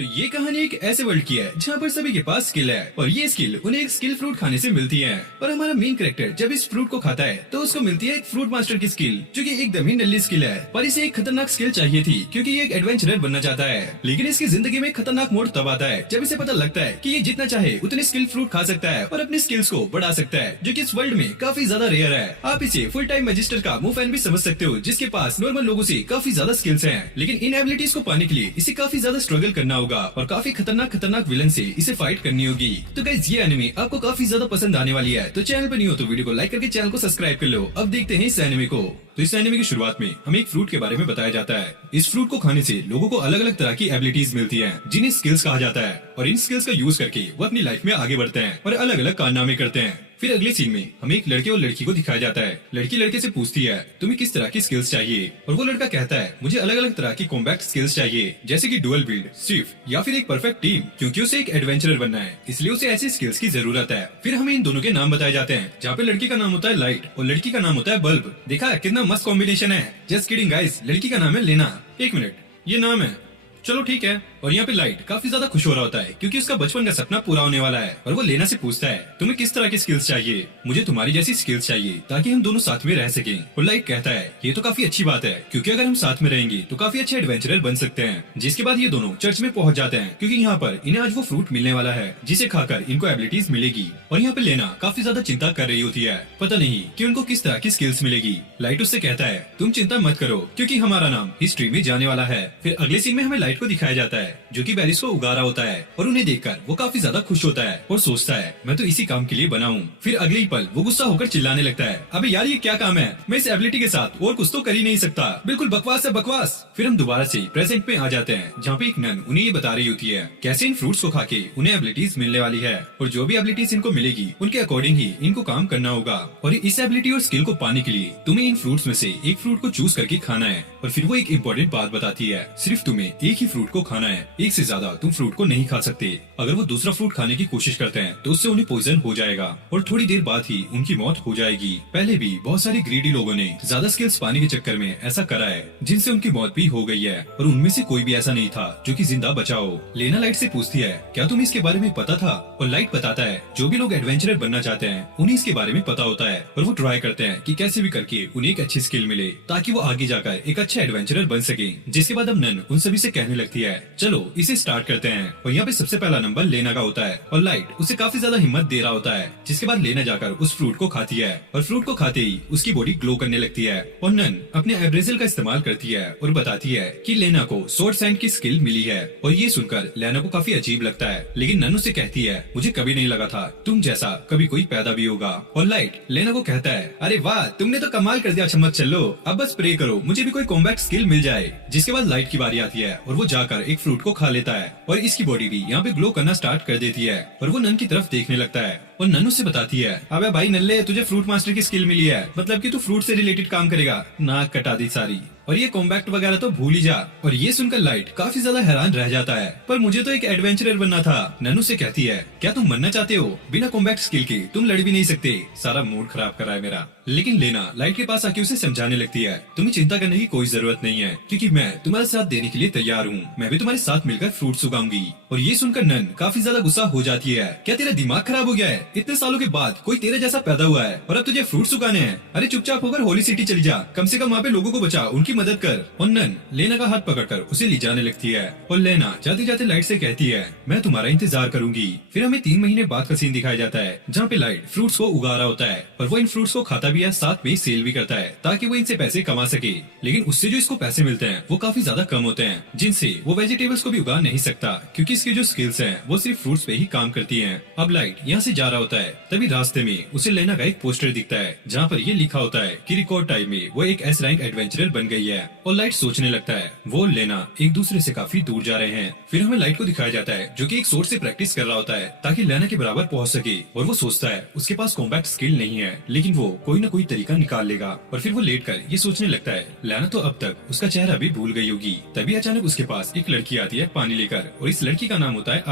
तो ये कहानी एक ऐसे वर्ल्ड की है जहाँ पर सभी के पास स्किल है और ये स्किल उन्हें एक स्किल फ्रूट खाने से मिलती है। और हमारा मेन कैरेक्टर जब इस फ्रूट को खाता है तो उसको मिलती है एक फ्रूट मास्टर की स्किल, जो कि एकदम ही नल्ली स्किल है। पर इसे एक खतरनाक स्किल चाहिए थी क्योंकि ये एक एडवेंचरर बनना चाहता है। लेकिन इसकी जिंदगी में एक खतरनाक मोड़ तब आता है जब इसे पता लगता है कि ये जितना चाहे उतने स्किल फ्रूट खा सकता है और अपनी स्किल्स को बढ़ा सकता है, जो कि इस वर्ल्ड में काफी ज्यादा रेयर है। आप इसे फुल टाइम मैजिस्टर का मुंह फैन भी समझ सकते हो, जिसके पास नॉर्मल लोगों से काफी ज्यादा स्किल्स हैं। लेकिन इन एबिलिटीज को पाने के लिए इसे काफी ज्यादा स्ट्रगल करना होगा और काफी खतरनाक विलन से इसे फाइट करनी होगी। तो गाइस, ये एनिमे आपको काफी ज्यादा पसंद आने वाली है। तो चैनल पर नहीं हो तो वीडियो को लाइक करके चैनल को सब्सक्राइब कर लो। अब देखते हैं इस एनिमे को। तो इस एनिमे की शुरुआत में हमें एक फ्रूट के बारे में बताया जाता है। इस फ्रूट को खाने से लोगों को अलग अलग तरह की एबिलिटीज मिलती हैं, जिन्हें स्किल्स कहा जाता है। और इन स्किल्स का यूज करके वो अपनी लाइफ में आगे बढ़ते हैं और अलग अलग कारनामे करते हैं। फिर अगले सीन में हमें एक लड़के और लड़की को दिखाया जाता है। लड़की लड़के से पूछती है तुम्हें किस तरह की स्किल्स चाहिए, और वो लड़का कहता है मुझे अलग अलग तरह की कॉम्बैट स्किल्स चाहिए, जैसे कि डुअल बिल्ड, स्विफ्ट या फिर एक परफेक्ट टीम, क्योंकि उसे एक एडवेंचरर बनना है, इसलिए उसे ऐसी स्किल्स की जरूरत है। फिर हमें इन दोनों के नाम बताए जाते हैं, जहाँ पे लड़की का नाम होता है लाइट और लड़की का नाम होता है बल्ब। देखा कितना मस्त कॉम्बिनेशन है। जस्ट किडिंग गाइस, लड़की का नाम है लेना। एक मिनट, ये नाम है, चलो ठीक है। और यहाँ पे लाइट काफी ज्यादा खुश हो रहा होता है क्योंकि उसका बचपन का सपना पूरा होने वाला है। और वो लेना से पूछता है तुम्हें किस तरह की स्किल्स चाहिए। मुझे तुम्हारी जैसी स्किल्स चाहिए ताकि हम दोनों साथ में रह सकें। और लाइट कहता है ये तो काफी अच्छी बात है, क्योंकि अगर हम साथ में रहेंगे तो काफी अच्छे एडवेंचरर बन सकते हैं। जिसके बाद ये दोनों चर्च में पहुंच जाते हैं क्योंकि यहाँ पर इन्हें आज वो फ्रूट मिलने वाला है जिसे खाकर इनको एबिलिटीज मिलेगी। और यहाँ पे लेना काफी ज्यादा चिंता कर रही होती है, पता नहीं कि उनको किस तरह की स्किल्स मिलेगी। लाइट उससे कहता है तुम चिंता मत करो क्योंकि हमारा नाम हिस्ट्री में जाने वाला है। फिर अगले सीन में हमें लाइट को दिखाया जाता है जो कि बेरीज को उगा रहा होता है, और उन्हें देखकर वो काफी ज्यादा खुश होता है और सोचता है मैं तो इसी काम के लिए बना हूँ। फिर अगले ही पल वो गुस्सा होकर चिल्लाने लगता है अबे यार ये क्या काम है, मैं इस एबिलिटी के साथ और कुछ तो कर ही नहीं सकता, बिल्कुल बकवास है बकवास। फिर हम दोबारा से प्रेजेंट में आ जाते हैं जहाँ पे एक नन उन्हें ये बता रही होती है कैसे इन फ्रूट्स को खा के उन्हें एबिलिटीज मिलने वाली है, और जो भी एबिलिटीज इनको मिलेगी उनके अकॉर्डिंग ही इनको काम करना होगा। और इस एबिलिटी और स्किल को पाने के लिए तुम्हें इन फ्रूट्स में से एक फ्रूट को चूज करके खाना है। और फिर वो एक इम्पोर्टेंट बात बताती है, सिर्फ तुम्हें एक ही फ्रूट को खाना है, एक से ज्यादा तुम फ्रूट को नहीं खा सकते। अगर वो दूसरा फ्रूट खाने की कोशिश करते हैं तो उससे उन्हें पॉइजन हो जाएगा और थोड़ी देर बाद ही उनकी मौत हो जाएगी। पहले भी बहुत सारे ग्रीडी लोगों ने ज्यादा स्किल्स पाने के चक्कर में ऐसा करा है जिनसे उनकी मौत भी हो गई है, और उनमें से कोई भी ऐसा नहीं था जो कि जिंदा बचा हो। लेना लाइट से पूछती है क्या तुम्हें इसके बारे में पता था, और लाइट बताता है जो भी लोग एडवेंचरर बनना चाहते हैं उन्हें इसके बारे में पता होता है, और वो ट्राई करते हैं कि कैसे भी करके उन्हें एक अच्छी स्किल मिले ताकि वो आगे जाकर एक अच्छा एडवेंचरर बन सके। जिसके बाद अब नन उन सभी से कहने लगती है चलो इसे स्टार्ट करते हैं। और यहाँ पे सबसे पहला नंबर लेना का होता है और लाइट उसे काफी ज्यादा हिम्मत दे रहा होता है। जिसके बाद लेना जाकर उस फ्रूट को खाती है और फ्रूट को खाते ही उसकी बॉडी ग्लो करने लगती है। और नन अपने एब्रेजल का इस्तेमाल करती है और बताती है कि लेना को स्वॉर्ड सैंड की स्किल मिली है। और ये सुनकर लेना को काफी अजीब लगता है, लेकिन नन उसे कहती है मुझे कभी नहीं लगा था तुम जैसा कभी कोई पैदा भी होगा। और लाइट लेना को कहता है अरे वाह तुमने तो कमाल कर दिया चम्मच, चलो अब बस प्रे करो मुझे भी कोई कॉम्बैट स्किल मिल जाए। जिसके बाद लाइट की बारी आती है और वो जाकर एक फ्रूट को खा लेता है और इसकी बॉडी भी यहाँ पे ग्लो करना स्टार्ट कर देती है। और वो नन की तरफ देखने लगता है और नन उससे बताती है अबे भाई नल्ले तुझे फ्रूट मास्टर की स्किल मिली है, मतलब कि तू फ्रूट से रिलेटेड काम करेगा, नाक कटा दी सारी, और ये कॉम्बैक्ट वगैरह तो भूल ही जा। और ये सुनकर लाइट काफी ज्यादा हैरान रह जाता है, पर मुझे तो एक एडवेंचरर बनना था। ननू से कहती है क्या तुम मरना चाहते हो, बिना कॉम्बैक्ट स्किल के तुम लड़ भी नहीं सकते, सारा मूड खराब करा है मेरा। लेकिन लेना लाइट के पास आके उसे समझाने लगती है तुम्हें चिंता करने की कोई जरूरत नहीं है क्योंकि मैं तुम्हारा साथ देने के लिए तैयार हूँ, मैं भी तुम्हारे साथ मिलकर फ्रूट्स उगाऊंगी। और ये सुनकर नन काफी ज्यादा गुस्सा हो जाती है, क्या तेरा दिमाग खराब हो गया है, इतने सालों के बाद कोई तेरे जैसा पैदा हुआ है और अब तुझे फ्रूट्स उगाने हैं, अरे चुपचाप होकर होली सिटी चली जा, कम से कम वहाँ पे लोगों को बचा, उनकी मदद कर। और नन लेना का हाथ पकड़कर उसे ले जाने लगती है और लेना जाते जाते लाइट से कहती है मैं तुम्हारा इंतजार करूंगी। फिर हमें 3 महीने बाद का सीन दिखाया जाता है जहाँ पे लाइट फ्रूट्स को उगा रहा होता है और वो इन फ्रूट्स को खाता भी है, साथ में सेल भी करता है ताकि वो इनसे पैसे कमा सके। लेकिन उससे जो इसको पैसे मिलते हैं वो काफी ज्यादा कम होते हैं, जिनसे वो वेजिटेबल्स को भी उगा नहीं सकता क्योंकि इसकी जो स्किल्स हैं वो सिर्फ फ्रूट्स पे ही काम करती हैं। अब लाइट यहाँ से जा रहा होता है, तभी रास्ते में उसे लेना का एक पोस्टर दिखता है जहाँ पर ये लिखा होता है कि रिकॉर्ड टाइम में वो एक एस रैंक एडवेंचरर बन गई है। और लाइट सोचने लगता है वो लेना एक दूसरे से काफी दूर जा रहे हैं। फिर हमें लाइट को दिखाया जाता है जो कि एक सोर्स से प्रैक्टिस कर रहा होता है ताकि लेना के बराबर पहुंच सके, और वो सोचता है उसके पास कॉम्बैट स्किल नहीं है, लेकिन वो कोई कोई न कोई तरीका निकाल लेगा। और फिर वो लेट कर ये सोचने लगता है लैना तो अब तक उसका चेहरा भी भूल गई होगी। तभी अचानक उसके पास एक लड़की आती है पानी लेकर, और इस लड़की का नाम होता है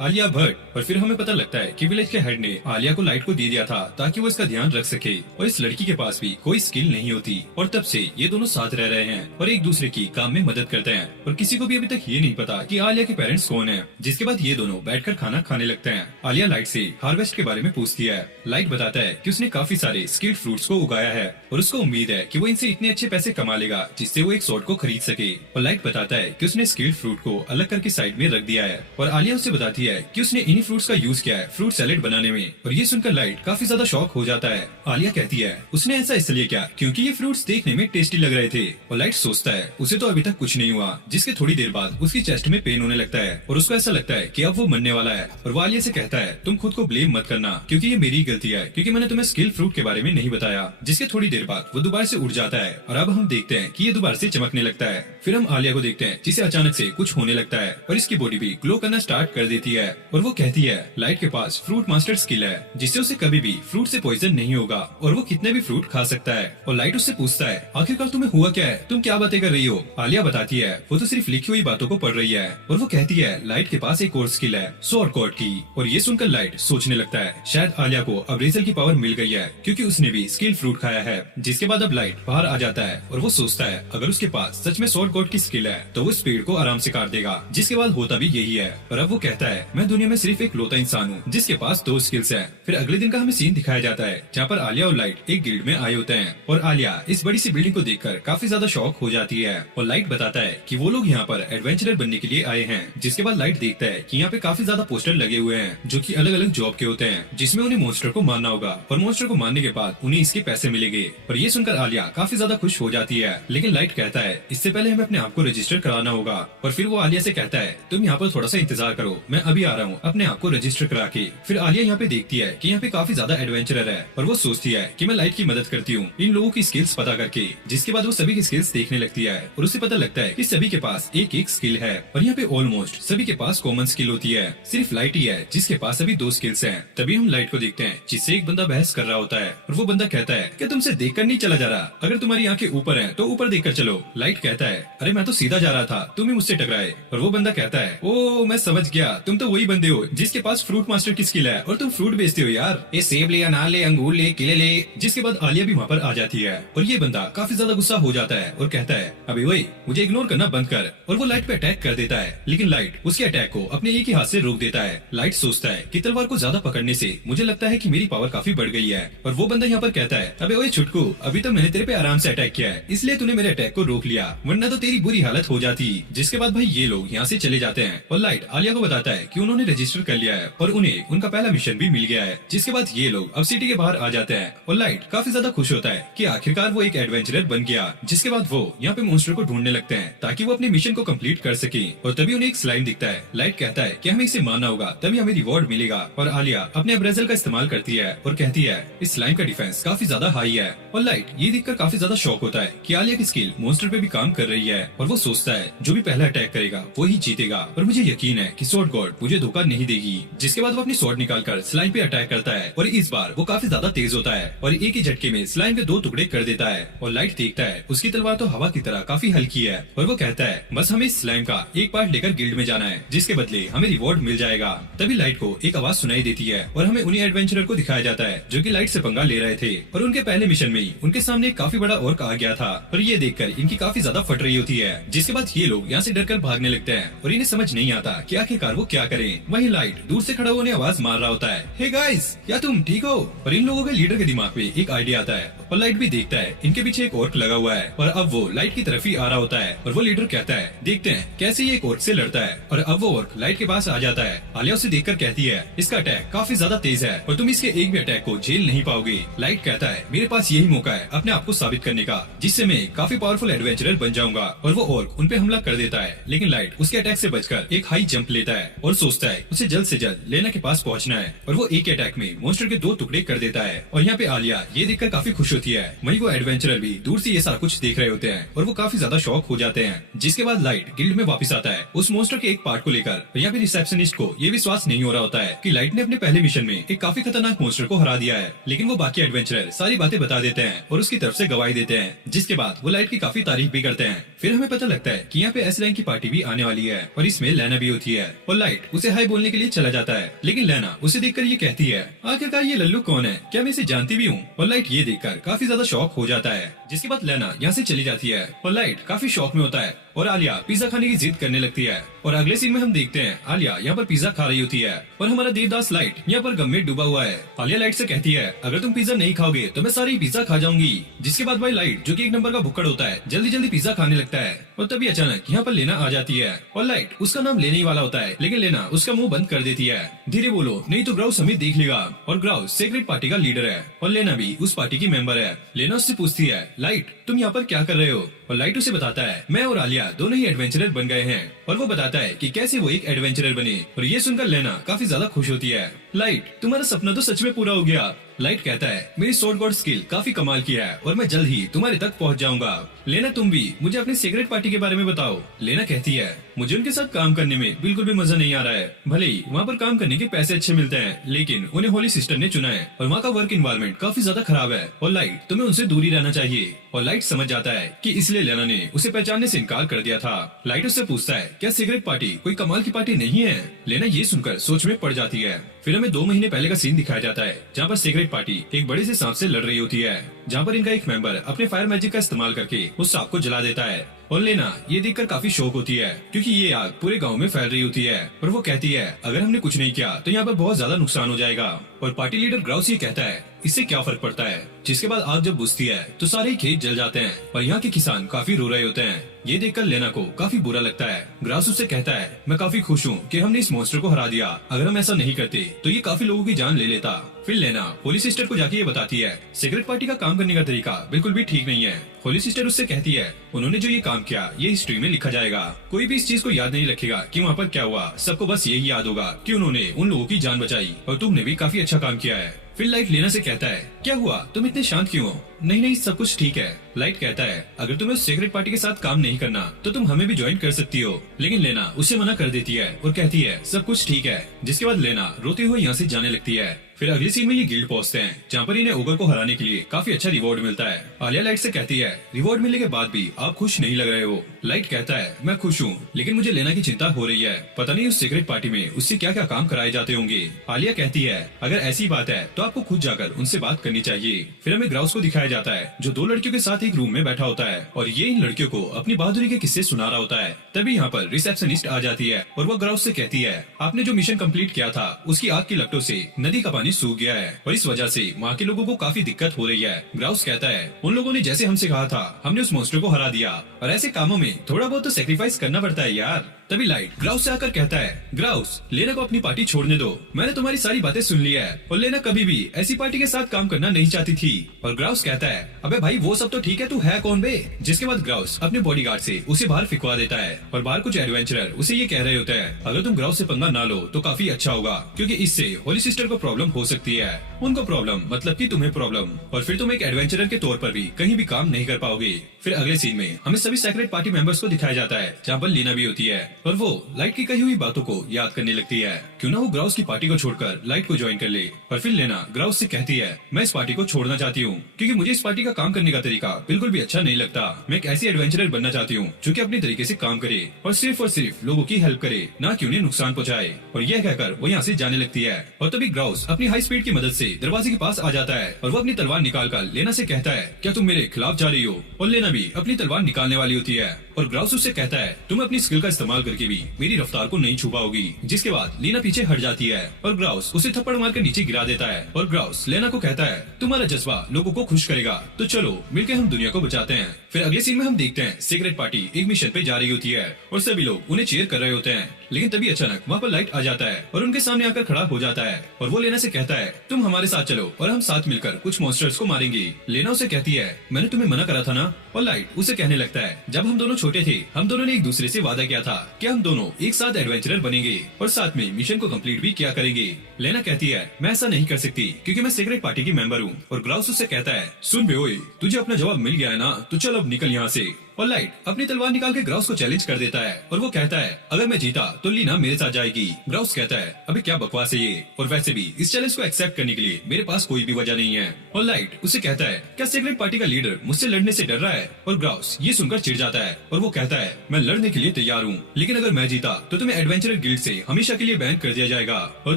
आलिया भट्ट। और फिर हमें पता लगता है कि विलेज के हेड ने आलिया को लाइट को दे दिया था ताकि वो इसका ध्यान रख सके, और इस लड़की के पास भी कोई स्किल नहीं होती। और तब से ये दोनों साथ रह रहे हैं और एक दूसरे की काम में मदद करते हैं। और किसी को भी अभी तक ये नहीं पता कि आलिया के पेरेंट्स कौन है। जिसके बाद ये दोनों बैठकर खाना खाने लगते हैं। आलिया लाइट से हार्वेस्ट के बारे में पूछती है। लाइट बताता है कि उसने काफी सारे स्किल्ड फ्रूट्स को उगाया है और उसको उम्मीद है कि वो इनसे इतने अच्छे पैसे कमा लेगा जिससे वो एक स्वॉर्ड को खरीद सके। और लाइट बताता है कि उसने स्किल्ड फ्रूट को अलग करके साइड में रख दिया है। और आलिया उससे बताती है कि उसने इन्हीं फ्रूट्स का यूज किया है फ्रूट सैलेड बनाने में। और ये सुनकर लाइट काफी ज्यादा शॉक हो जाता है। आलिया कहती है उसने ऐसा इसलिए किया क्योंकि ये फ्रूट्स देखने में टेस्टी लग रहे थे। और लाइट सोचता है उसे तो अभी तक कुछ नहीं हुआ, जिसके थोड़ी देर बाद उसकी चेस्ट में पेन होने लगता है और उसको ऐसा लगता है कि अब वो मरने वाला है। और वो आलिया से कहता है तुम खुद को ब्लेम मत करना क्योंकि ये मेरी गलती है, क्योंकि मैंने तुम्हें स्किल फ्रूट के बारे में नहीं बताया। जिसके थोड़ी देर बाद वो दोबारा से उड़ जाता है और अब हम देखते हैं कि ये दोबारा से चमकने लगता है। फिर हम आलिया को देखते हैं जिसे अचानक से कुछ होने लगता है और इसकी बॉडी भी ग्लो करना स्टार्ट कर देती है। और वो कहती है लाइट के पास फ्रूट मास्टर स्किल है जिससे उसे कभी भी फ्रूट से पॉइजन नहीं होगा और वो कितने भी फ्रूट खा सकता है। और लाइट उससे पूछता है आखिरकार तुम्हें हुआ क्या है, तुम क्या बातें कर रही हो। आलिया बताती है वो तो सिर्फ लिखी हुई बातों को पढ़ रही है। और वो कहती है लाइट के पास एक और स्किल है स्वॉर्ड गॉड की। और ये सुनकर लाइट सोचने लगता है शायद आलिया को अब रेजर की पावर मिल गई है क्योंकि उसने भी स्किल फ्रूट खाया है। जिसके बाद अब लाइट बाहर आ जाता है और वो सोचता है अगर उसके पास सच में स्वॉर्ड गॉड की स्किल है तो वो इस पेड़ को आराम से काट देगा। जिसके बाद होता भी यही है। और अब वो कहता है मैं दुनिया में सिर्फ एक लौता इंसान हूँ जिसके पास 2 स्किल्स है। फिर अगले दिन का हमें सीन दिखाया जाता है जहाँ पर आलिया और लाइट एक गिल्ड में आए होते हैं। और आलिया इस बड़ी सी बिल्डिंग को देखकर काफी ज्यादा शॉक हो जाती है। और लाइट बताता है कि वो लोग यहाँ पर एडवेंचरर बनने के लिए आए हैं। जिसके बाद लाइट देखता है कि यहाँ पे काफी ज्यादा पोस्टर लगे हुए हैं जो कि अलग अलग जॉब के होते हैं, जिसमें उन्हें मॉन्स्टर को मारना होगा और मॉन्स्टर को मारने के बाद उन्हें इसके पैसे मिलेंगे। और ये सुनकर आलिया काफी ज्यादा खुश हो जाती है। लेकिन लाइट कहता है इससे पहले हमें अपने आप को रजिस्टर कराना होगा। और फिर वो आलिया से कहता है तुम यहाँ पर थोड़ा सा इंतजार करो, मैं अभी आ रहा हूँ अपने आप को रजिस्टर करा के। फिर आलिया यहाँ पे देखती है कि यहाँ पे काफी ज्यादा एडवेंचरर है और वो सोचती है कि मैं लाइट की मदद करती हूँ इन लोगों की स्किल्स पता करके। जिसके बाद वो सभी की स्किल्स देखने लगती है और उसे पता लगता है कि सभी के पास एक एक स्किल है। और यहाँ पे ऑलमोस्ट सभी के पास कॉमन स्किल होती है, सिर्फ लाइट ही है जिसके पास अभी 2 स्किल्स हैं। तभी हम लाइट को देखते हैं जिससे एक बंदा बहस कर रहा होता है और वो बंदा कहता है कि तुमसे देखकर नहीं चला जा रहा, अगर तुम्हारी आंखें ऊपर हैं तो ऊपर देखकर चलो। लाइट कहता है अरे मैं तो सीधा जा रहा था, तुम ही मुझसे टकराए। और वो बंदा कहता है ओ मैं समझ गया, तुम तो वही बंदे हो जिसके पास फ्रूट मास्टर की स्किल है और तुम फ्रूट बेचते हो यार, ये सेब ले, अनार ले, अंगूर ले, केले ले। जिसके बाद आलिया भी वहाँ पर आ जाती है और ये बंदा काफी ज्यादा गुस्सा हो जाता है और कहता है अबे वही मुझे इग्नोर करना बंद कर। और वो लाइट पे अटैक कर देता है लेकिन लाइट उसके अटैक को अपने एक ही हाथ से रोक देता है। लाइट सोचता है कि तलवार को ज्यादा पकड़ने से मुझे लगता है कि मेरी पावर काफी बढ़ गई है। और वो बंदा यहाँ पर कहता है अबे ओए छुटकू, अभी तो मैंने तेरे पे आराम से अटैक किया है इसलिए तूने मेरे अटैक को रोक लिया, वरना तो तेरी बुरी हालत हो जाती। जिसके बाद भाई ये लोग यहाँ से चले जाते हैं और लाइट आलिया को बताता है कि उन्होंने रजिस्टर कर लिया है और उन्हें उनका पहला मिशन भी मिल गया है। जिसके बाद ये लोग अब सिटी के बाहर आ जाते हैं और लाइट काफी ज्यादा खुश होता है कि आखिरकार वो एक एडवेंचरर बन गया। जिसके बाद वो यहाँ पे मॉन्स्टर को ढूंढने लगते हैं ताकि वो अपने मिशन को कंप्लीट कर सके। और तभी उन्हें एक स्लाइम दिखता है। लाइट कहता है कि हमें इसे मारना होगा तभी हमें रिवॉर्ड मिलेगा। और आलिया अपने अब्रेजल का इस्तेमाल करती है और कहती है इस स्लाइम का डिफेंस काफी ज्यादा हाई है। और लाइट ये देखकर काफी ज्यादा शॉक होता है कि आलिया की स्किल मॉन्स्टर पे भी काम कर रही है। और वो सोचता है जो भी पहला अटैक करेगा वो ही जीतेगा और मुझे यकीन है कि स्वॉर्ड गॉड मुझे धोखा नहीं देगी। जिसके बाद वो अपनी स्वॉर्ड निकालकर स्लाइम पे अटैक करता है और इस बार वो काफी ज्यादा तेज होता है और एक ही झटके में स्लाइम के 2 टुकड़े कर देता है। और लाइट देखता है उसकी तलवार तो हवा की तरह काफी हल्की है और वो कहता है बस हमें इस स्लाइम का एक पार्ट लेकर गिल्ड में जाना है जिसके बदले हमें रिवॉर्ड मिल जाएगा। तभी लाइट को एक आवाज सुनाई देती है और हमें उन्हीं एडवेंचरर को दिखाया जाता है जो कि लाइट से पंगा ले रहे थे। और उनके पहले मिशन में ही उनके सामने एक काफी बड़ा ऑर्क आ गया था और ये देखकर इनकी काफी ज्यादा फट रही होती है। जिसके बाद ये लोग यहाँ से डरकर भागने लगते हैं और इन्हें समझ नहीं आता कि आखिरकार वो क्या करें। वहीं लाइट दूर से खड़ा होने आवाज मार रहा होता है हे गाइस, क्या तुम ठीक हो। और इन लोगों के लीडर के दिमाग में एक आइडिया आता है और लाइट भी देखता है इनके पीछे एक ऑर्क लगा हुआ है और अब वो लाइट की तरफ ही आ रहा होता है। और वो लीडर कहता है देखते हैं कैसे ये एक ऑर्क से लड़ता है। और अब वो ऑर्क लाइट के पास आ जाता है। आलिया उसे देखकर कहती है इसका अटैक काफी ज्यादा तेज है और तुम इसके एक भी अटैक को झेल नहीं पाओगे। लाइट कहता है मेरे पास यही मौका है अपने आप को साबित करने का जिससे मैं काफी पावरफुल एडवेंचरर बन जाऊंगा। और वो ऑर्क उन पे हमला कर देता है लेकिन लाइट उसके अटैक से बचकर एक हाई जंप लेता है और सोचता है उसे जल्द से जल्द लेना के पास पहुंचना है। और वो एक अटैक में मॉन्स्टर के 2 टुकड़े कर देता है। और यहाँ पे आलिया ये देखकर काफी खुश होती है। वहीं वो एडवेंचरर भी दूर से ये सारा कुछ देख रहे होते हैं और वो काफी ज्यादा शॉक हो जाते हैं। जिसके बाद लाइट गिल्ड में वापस आता है उस मॉन्स्टर के एक पार्ट को लेकर। यहाँ पे रिसेप्शनिस्ट को ये विश्वास नहीं हो रहा होता है कि लाइट ने अपने पहले मिशन में एक काफी खतरनाक मॉन्स्टर को हरा दिया है, लेकिन वो बाकी एडवेंचर एडवेंचरर सारी बातें बता देते हैं और उसकी तरफ से गवाही देते हैं, जिसके बाद वो लाइट की काफी तारीफ भी करते हैं। फिर हमें पता लगता है कि यहाँ पे एस रैंक की पार्टी भी आने वाली है और इसमें लेना भी होती है और लाइट उसे हाई बोलने के लिए चला जाता है, लेकिन लेना उसे देखकर ये कहती है, आखिरकार ये लल्लू कौन है, क्या मैं इसे जानती भी हूँ? और लाइट ये देखकर काफी ज्यादा शॉक हो जाता है, जिसके बाद लेना यहाँ से चली जाती है और लाइट काफी शॉक में होता है और आलिया पिज्जा खाने की जिद करने लगती है। और अगले सीन में हम देखते हैं आलिया यहाँ पर पिज्जा खा रही होती है और हमारा देवदास लाइट यहाँ पर गम में डूबा हुआ है। आलिया लाइट से कहती है, अगर तुम पिज्जा नहीं खाओगे तो मैं सारी पिज्जा खा जाऊंगी। जिसके बाद भाई लाइट, जो कि एक नंबर का भुक्कड़ होता है, जल्दी जल्दी पिज्जा खाने लगता है और तभी अचानक यहाँ पर लेना आ जाती है और लाइट उसका नाम लेने ही वाला होता है, लेकिन लेना उसका मुंह बंद कर देती है। धीरे बोलो नहीं तो ग्राउस हमें देख लेगा। और ग्राउस सीक्रेट पार्टी का लीडर है और लेना भी उस पार्टी की मेंबर है। लेना उससे पूछती है, लाइट तुम यहाँ पर क्या कर रहे हो? और लाइट उसे बताता है, मैं और आलिया दोनों ही एडवेंचरर बन गए हैं। और वो बताता है कि कैसे वो एक एडवेंचरर बने और ये सुनकर लेना काफी ज्यादा खुश होती है। लाइट तुम्हारा सपना तो सच में पूरा हो गया। लाइट कहता है, मेरी स्वॉर्ड गॉड स्किल काफी कमाल की है और मैं जल्द ही तुम्हारे तक पहुंच जाऊंगा। लेना तुम भी मुझे अपनी सीक्रेट पार्टी के बारे में बताओ। लेना कहती है, मुझे उनके साथ काम करने में बिल्कुल भी मजा नहीं आ रहा है। भले ही वहाँ पर काम करने के पैसे अच्छे मिलते हैं, लेकिन उन्हें होली सिस्टर ने चुना है और वहाँ का वर्क इन्वायरमेंट काफी ज्यादा खराब है और लाइट तुम्हें उनसे दूरी रहना चाहिए। और लाइट समझ जाता है कि इसलिए लेना ने उसे पहचानने से इनकार कर दिया था। लाइट उससे पूछता है, क्या सीक्रेट पार्टी कोई कमाल की पार्टी नहीं है? लेना ये सुनकर सोच में पड़ जाती है। फिर हमें 2 महीने पहले का सीन दिखाया जाता है, जहाँ पर सीक्रेट पार्टी एक बड़े से सांप से लड़ रही होती है, जहाँ पर इनका एक मेंबर अपने फायर मैजिक का इस्तेमाल करके उस सांप को जला देता है। और लेना ये देखकर काफी शौक होती है, क्योंकि ये आग पूरे गांव में फैल रही होती है और वो कहती है, अगर हमने कुछ नहीं किया तो यहाँ पर बहुत ज्यादा नुकसान हो जाएगा। और पार्टी लीडर ग्राउस ये कहता है, इससे क्या फर्क पड़ता है? जिसके बाद आग जब बुझती है तो सारे ही खेत जल जाते हैं और यहाँ के किसान काफी रो रहे होते हैं। ये देखकर लेना को काफी बुरा लगता है। ग्राउस उससे कहता है, मैं काफी खुश हूँ कि हमने इस मॉन्स्टर को हरा दिया। अगर हम ऐसा नहीं करते तो ये काफी लोगों की जान ले लेता। फिर लेना होली सिस्टर को जाके ये बताती है, सीक्रेट पार्टी का काम करने का तरीका बिल्कुल भी ठीक नहीं है। होली सिस्टर उससे कहती है, उन्होंने जो ये काम किया ये हिस्ट्री में लिखा जाएगा। कोई भी इस चीज को याद नहीं रखेगा कि वहाँ पर क्या हुआ, सबको बस यही याद होगा कि उन्होंने उन लोगों की जान बचाई और तुमने भी काफी अच्छा काम किया है। फिर लाइट लेना से कहता है, क्या हुआ, तुम इतने शांत क्यों हो? नहीं नहीं सब कुछ ठीक है। लाइट कहता है, अगर तुम्हें उस सीक्रेट पार्टी के साथ काम नहीं करना तो तुम हमें भी ज्वाइन कर सकती हो। लेकिन लेना उसे मना कर देती है और कहती है, सब कुछ ठीक है। जिसके बाद लेना रोते हुए यहाँ से जाने लगती है। फिर अगली सीन में ये गिल्ड पहुंचते हैं, जहाँ पर इन्हें ओगर को हराने के लिए काफी अच्छा रिवॉर्ड मिलता है। आलिया लाइट से कहती है, रिवॉर्ड मिलने के बाद भी आप खुश नहीं लग रहे हो। लाइट कहता है, मैं खुश हूँ, लेकिन मुझे लेना की चिंता हो रही है। पता नहीं उस सीक्रेट पार्टी में उससे क्या क्या काम कराए जाते होंगे। आलिया कहती है, अगर ऐसी बात है तो आपको खुद जाकर उनसे बात करनी चाहिए। फिर हमें ग्राउस को दिखाया जाता है, जो 2 लड़कियों के साथ एक रूम में बैठा होता है और ये इन लड़कियों को अपनी बहादुरी के किस्से सुना रहा होता है। तभी यहाँ पर रिसेप्शनिस्ट आ जाती है और वो ग्राउस से कहती है, आपने जो मिशन कंप्लीट किया था उसकी आग की लपटों से नदी का पानी सूख गया है और इस वजह से वहाँ के लोगों को काफी दिक्कत हो रही है। ग्राउस कहता है, उन लोगों ने जैसे हमसे कहा था हमने उस मॉन्स्टर को हरा दिया और ऐसे कामों में थोड़ा बहुत तो सेक्रीफाइस करना पड़ता है यार। तभी लाइट ग्राउस से आकर कहता है, ग्राउस लेना को अपनी पार्टी छोड़ने दो, मैंने तुम्हारी सारी बातें सुन ली है और लेना कभी भी ऐसी पार्टी के साथ काम करना नहीं चाहती थी। और ग्राउस कहता है, अबे भाई वो सब तो ठीक है, तू है कौन बे? जिसके बाद ग्राउस अपने बॉडीगार्ड से उसे बाहर फिकवा देता है और बाहर कुछ एडवेंचरर उसे ये कह रहे होते हैं, अगर तुम ग्राउस से पंगा ना लो तो काफी अच्छा होगा, क्योंकि इससे होली सिस्टर को प्रॉब्लम हो सकती है। उनको प्रॉब्लम मतलब कि तुम्हें प्रॉब्लम, और फिर तुम एक एडवेंचरर के तौर पर भी कहीं भी काम नहीं कर पाओगे। फिर अगले सीन में हमें सभी सीक्रेट पार्टी मेंबर्स को दिखाया जाता है, जहाँ पर लीना भी होती है और वो लाइट की कही हुई बातों को याद करने लगती है। क्यों ना वो ग्राउस की पार्टी को छोड़कर लाइट को ज्वाइन कर ले। और फिर लेना ग्राउस से कहती है, मैं इस पार्टी को छोड़ना चाहती हूँ, क्योंकि मुझे इस पार्टी का काम करने का तरीका बिल्कुल भी अच्छा नहीं लगता। मैं एक ऐसी एडवेंचरर बनना चाहती हूँ जो कि अपने तरीके से काम करे और सिर्फ लोगों की हेल्प करे, ना कि उन्हें नुकसान पहुँचाए। और यह कहकर वो यहाँ से जाने लगती है और तभी ग्राउस अपनी हाई स्पीड की मदद से दरवाजे के पास आ जाता है और वो अपनी तलवार निकाल कर लेना से कहता है, क्या तुम मेरे खिलाफ जा रही हो? और लेना भी अपनी तलवार निकालने वाली होती है और ग्राउस उससे कहता है, तुम अपनी स्किल का इस्तेमाल करके भी मेरी रफ्तार को नहीं छू पाओगी। जिसके बाद लीना पीछे हट जाती है और ग्राउस उसे थप्पड़ मारकर नीचे गिरा देता है और ग्राउस लेना को कहता है, तुम्हारा जज्बा लोगों को खुश करेगा, तो चलो मिलकर हम दुनिया को बचाते हैं। फिर अगले सीन में हम देखते हैं सीक्रेट पार्टी एक मिशन पे जा रही होती है और सभी लोग उन्हें चीयर कर रहे होते हैं, लेकिन तभी अचानक वहाँ पर लाइट आ जाता है और उनके सामने आकर खड़ा हो जाता है और वो लेना से कहता है, तुम हमारे साथ चलो और हम साथ मिलकर कुछ मॉन्स्टर्स को मारेंगे। लेना उसे कहती है, मैंने तुम्हें मना करा था ना। और लाइट उसे कहने लगता है, जब हम दोनों छोटे थे हम दोनों ने एक दूसरे से वादा किया था कि हम दोनों एक साथ एडवेंचरर बनेंगे और साथ में मिशन को कंप्लीट भी किया करेंगे। लेना कहती है, मैं ऐसा नहीं कर सकती क्योंकि मैं सीक्रेट पार्टी की मेंबर हूँ। और ग्राउस उससे कहता है, सुन बे ओए, तुझे अपना जवाब मिल गया है ना, तो चल अब निकल यहाँ से। और लाइट अपनी तलवार निकाल के ग्राउस को चैलेंज कर देता है और वो कहता है अगर मैं जीता तो लीना मेरे साथ जाएगी। ग्राउस कहता है अबे क्या बकवास है ये, और वैसे भी इस चैलेंज को एक्सेप्ट करने के लिए मेरे पास कोई भी वजह नहीं है। और लाइट उसे कहता है क्या सीक्रेट पार्टी का लीडर मुझसे लड़ने से डर रहा है, और ग्राउस ये सुनकर चिढ़ जाता है और वो कहता है मैं लड़ने के लिए तैयार हूँ, लेकिन अगर मैं जीता तो तुम्हें एडवेंचरर गिल्ड से हमेशा के लिए बैन कर दिया जाएगा और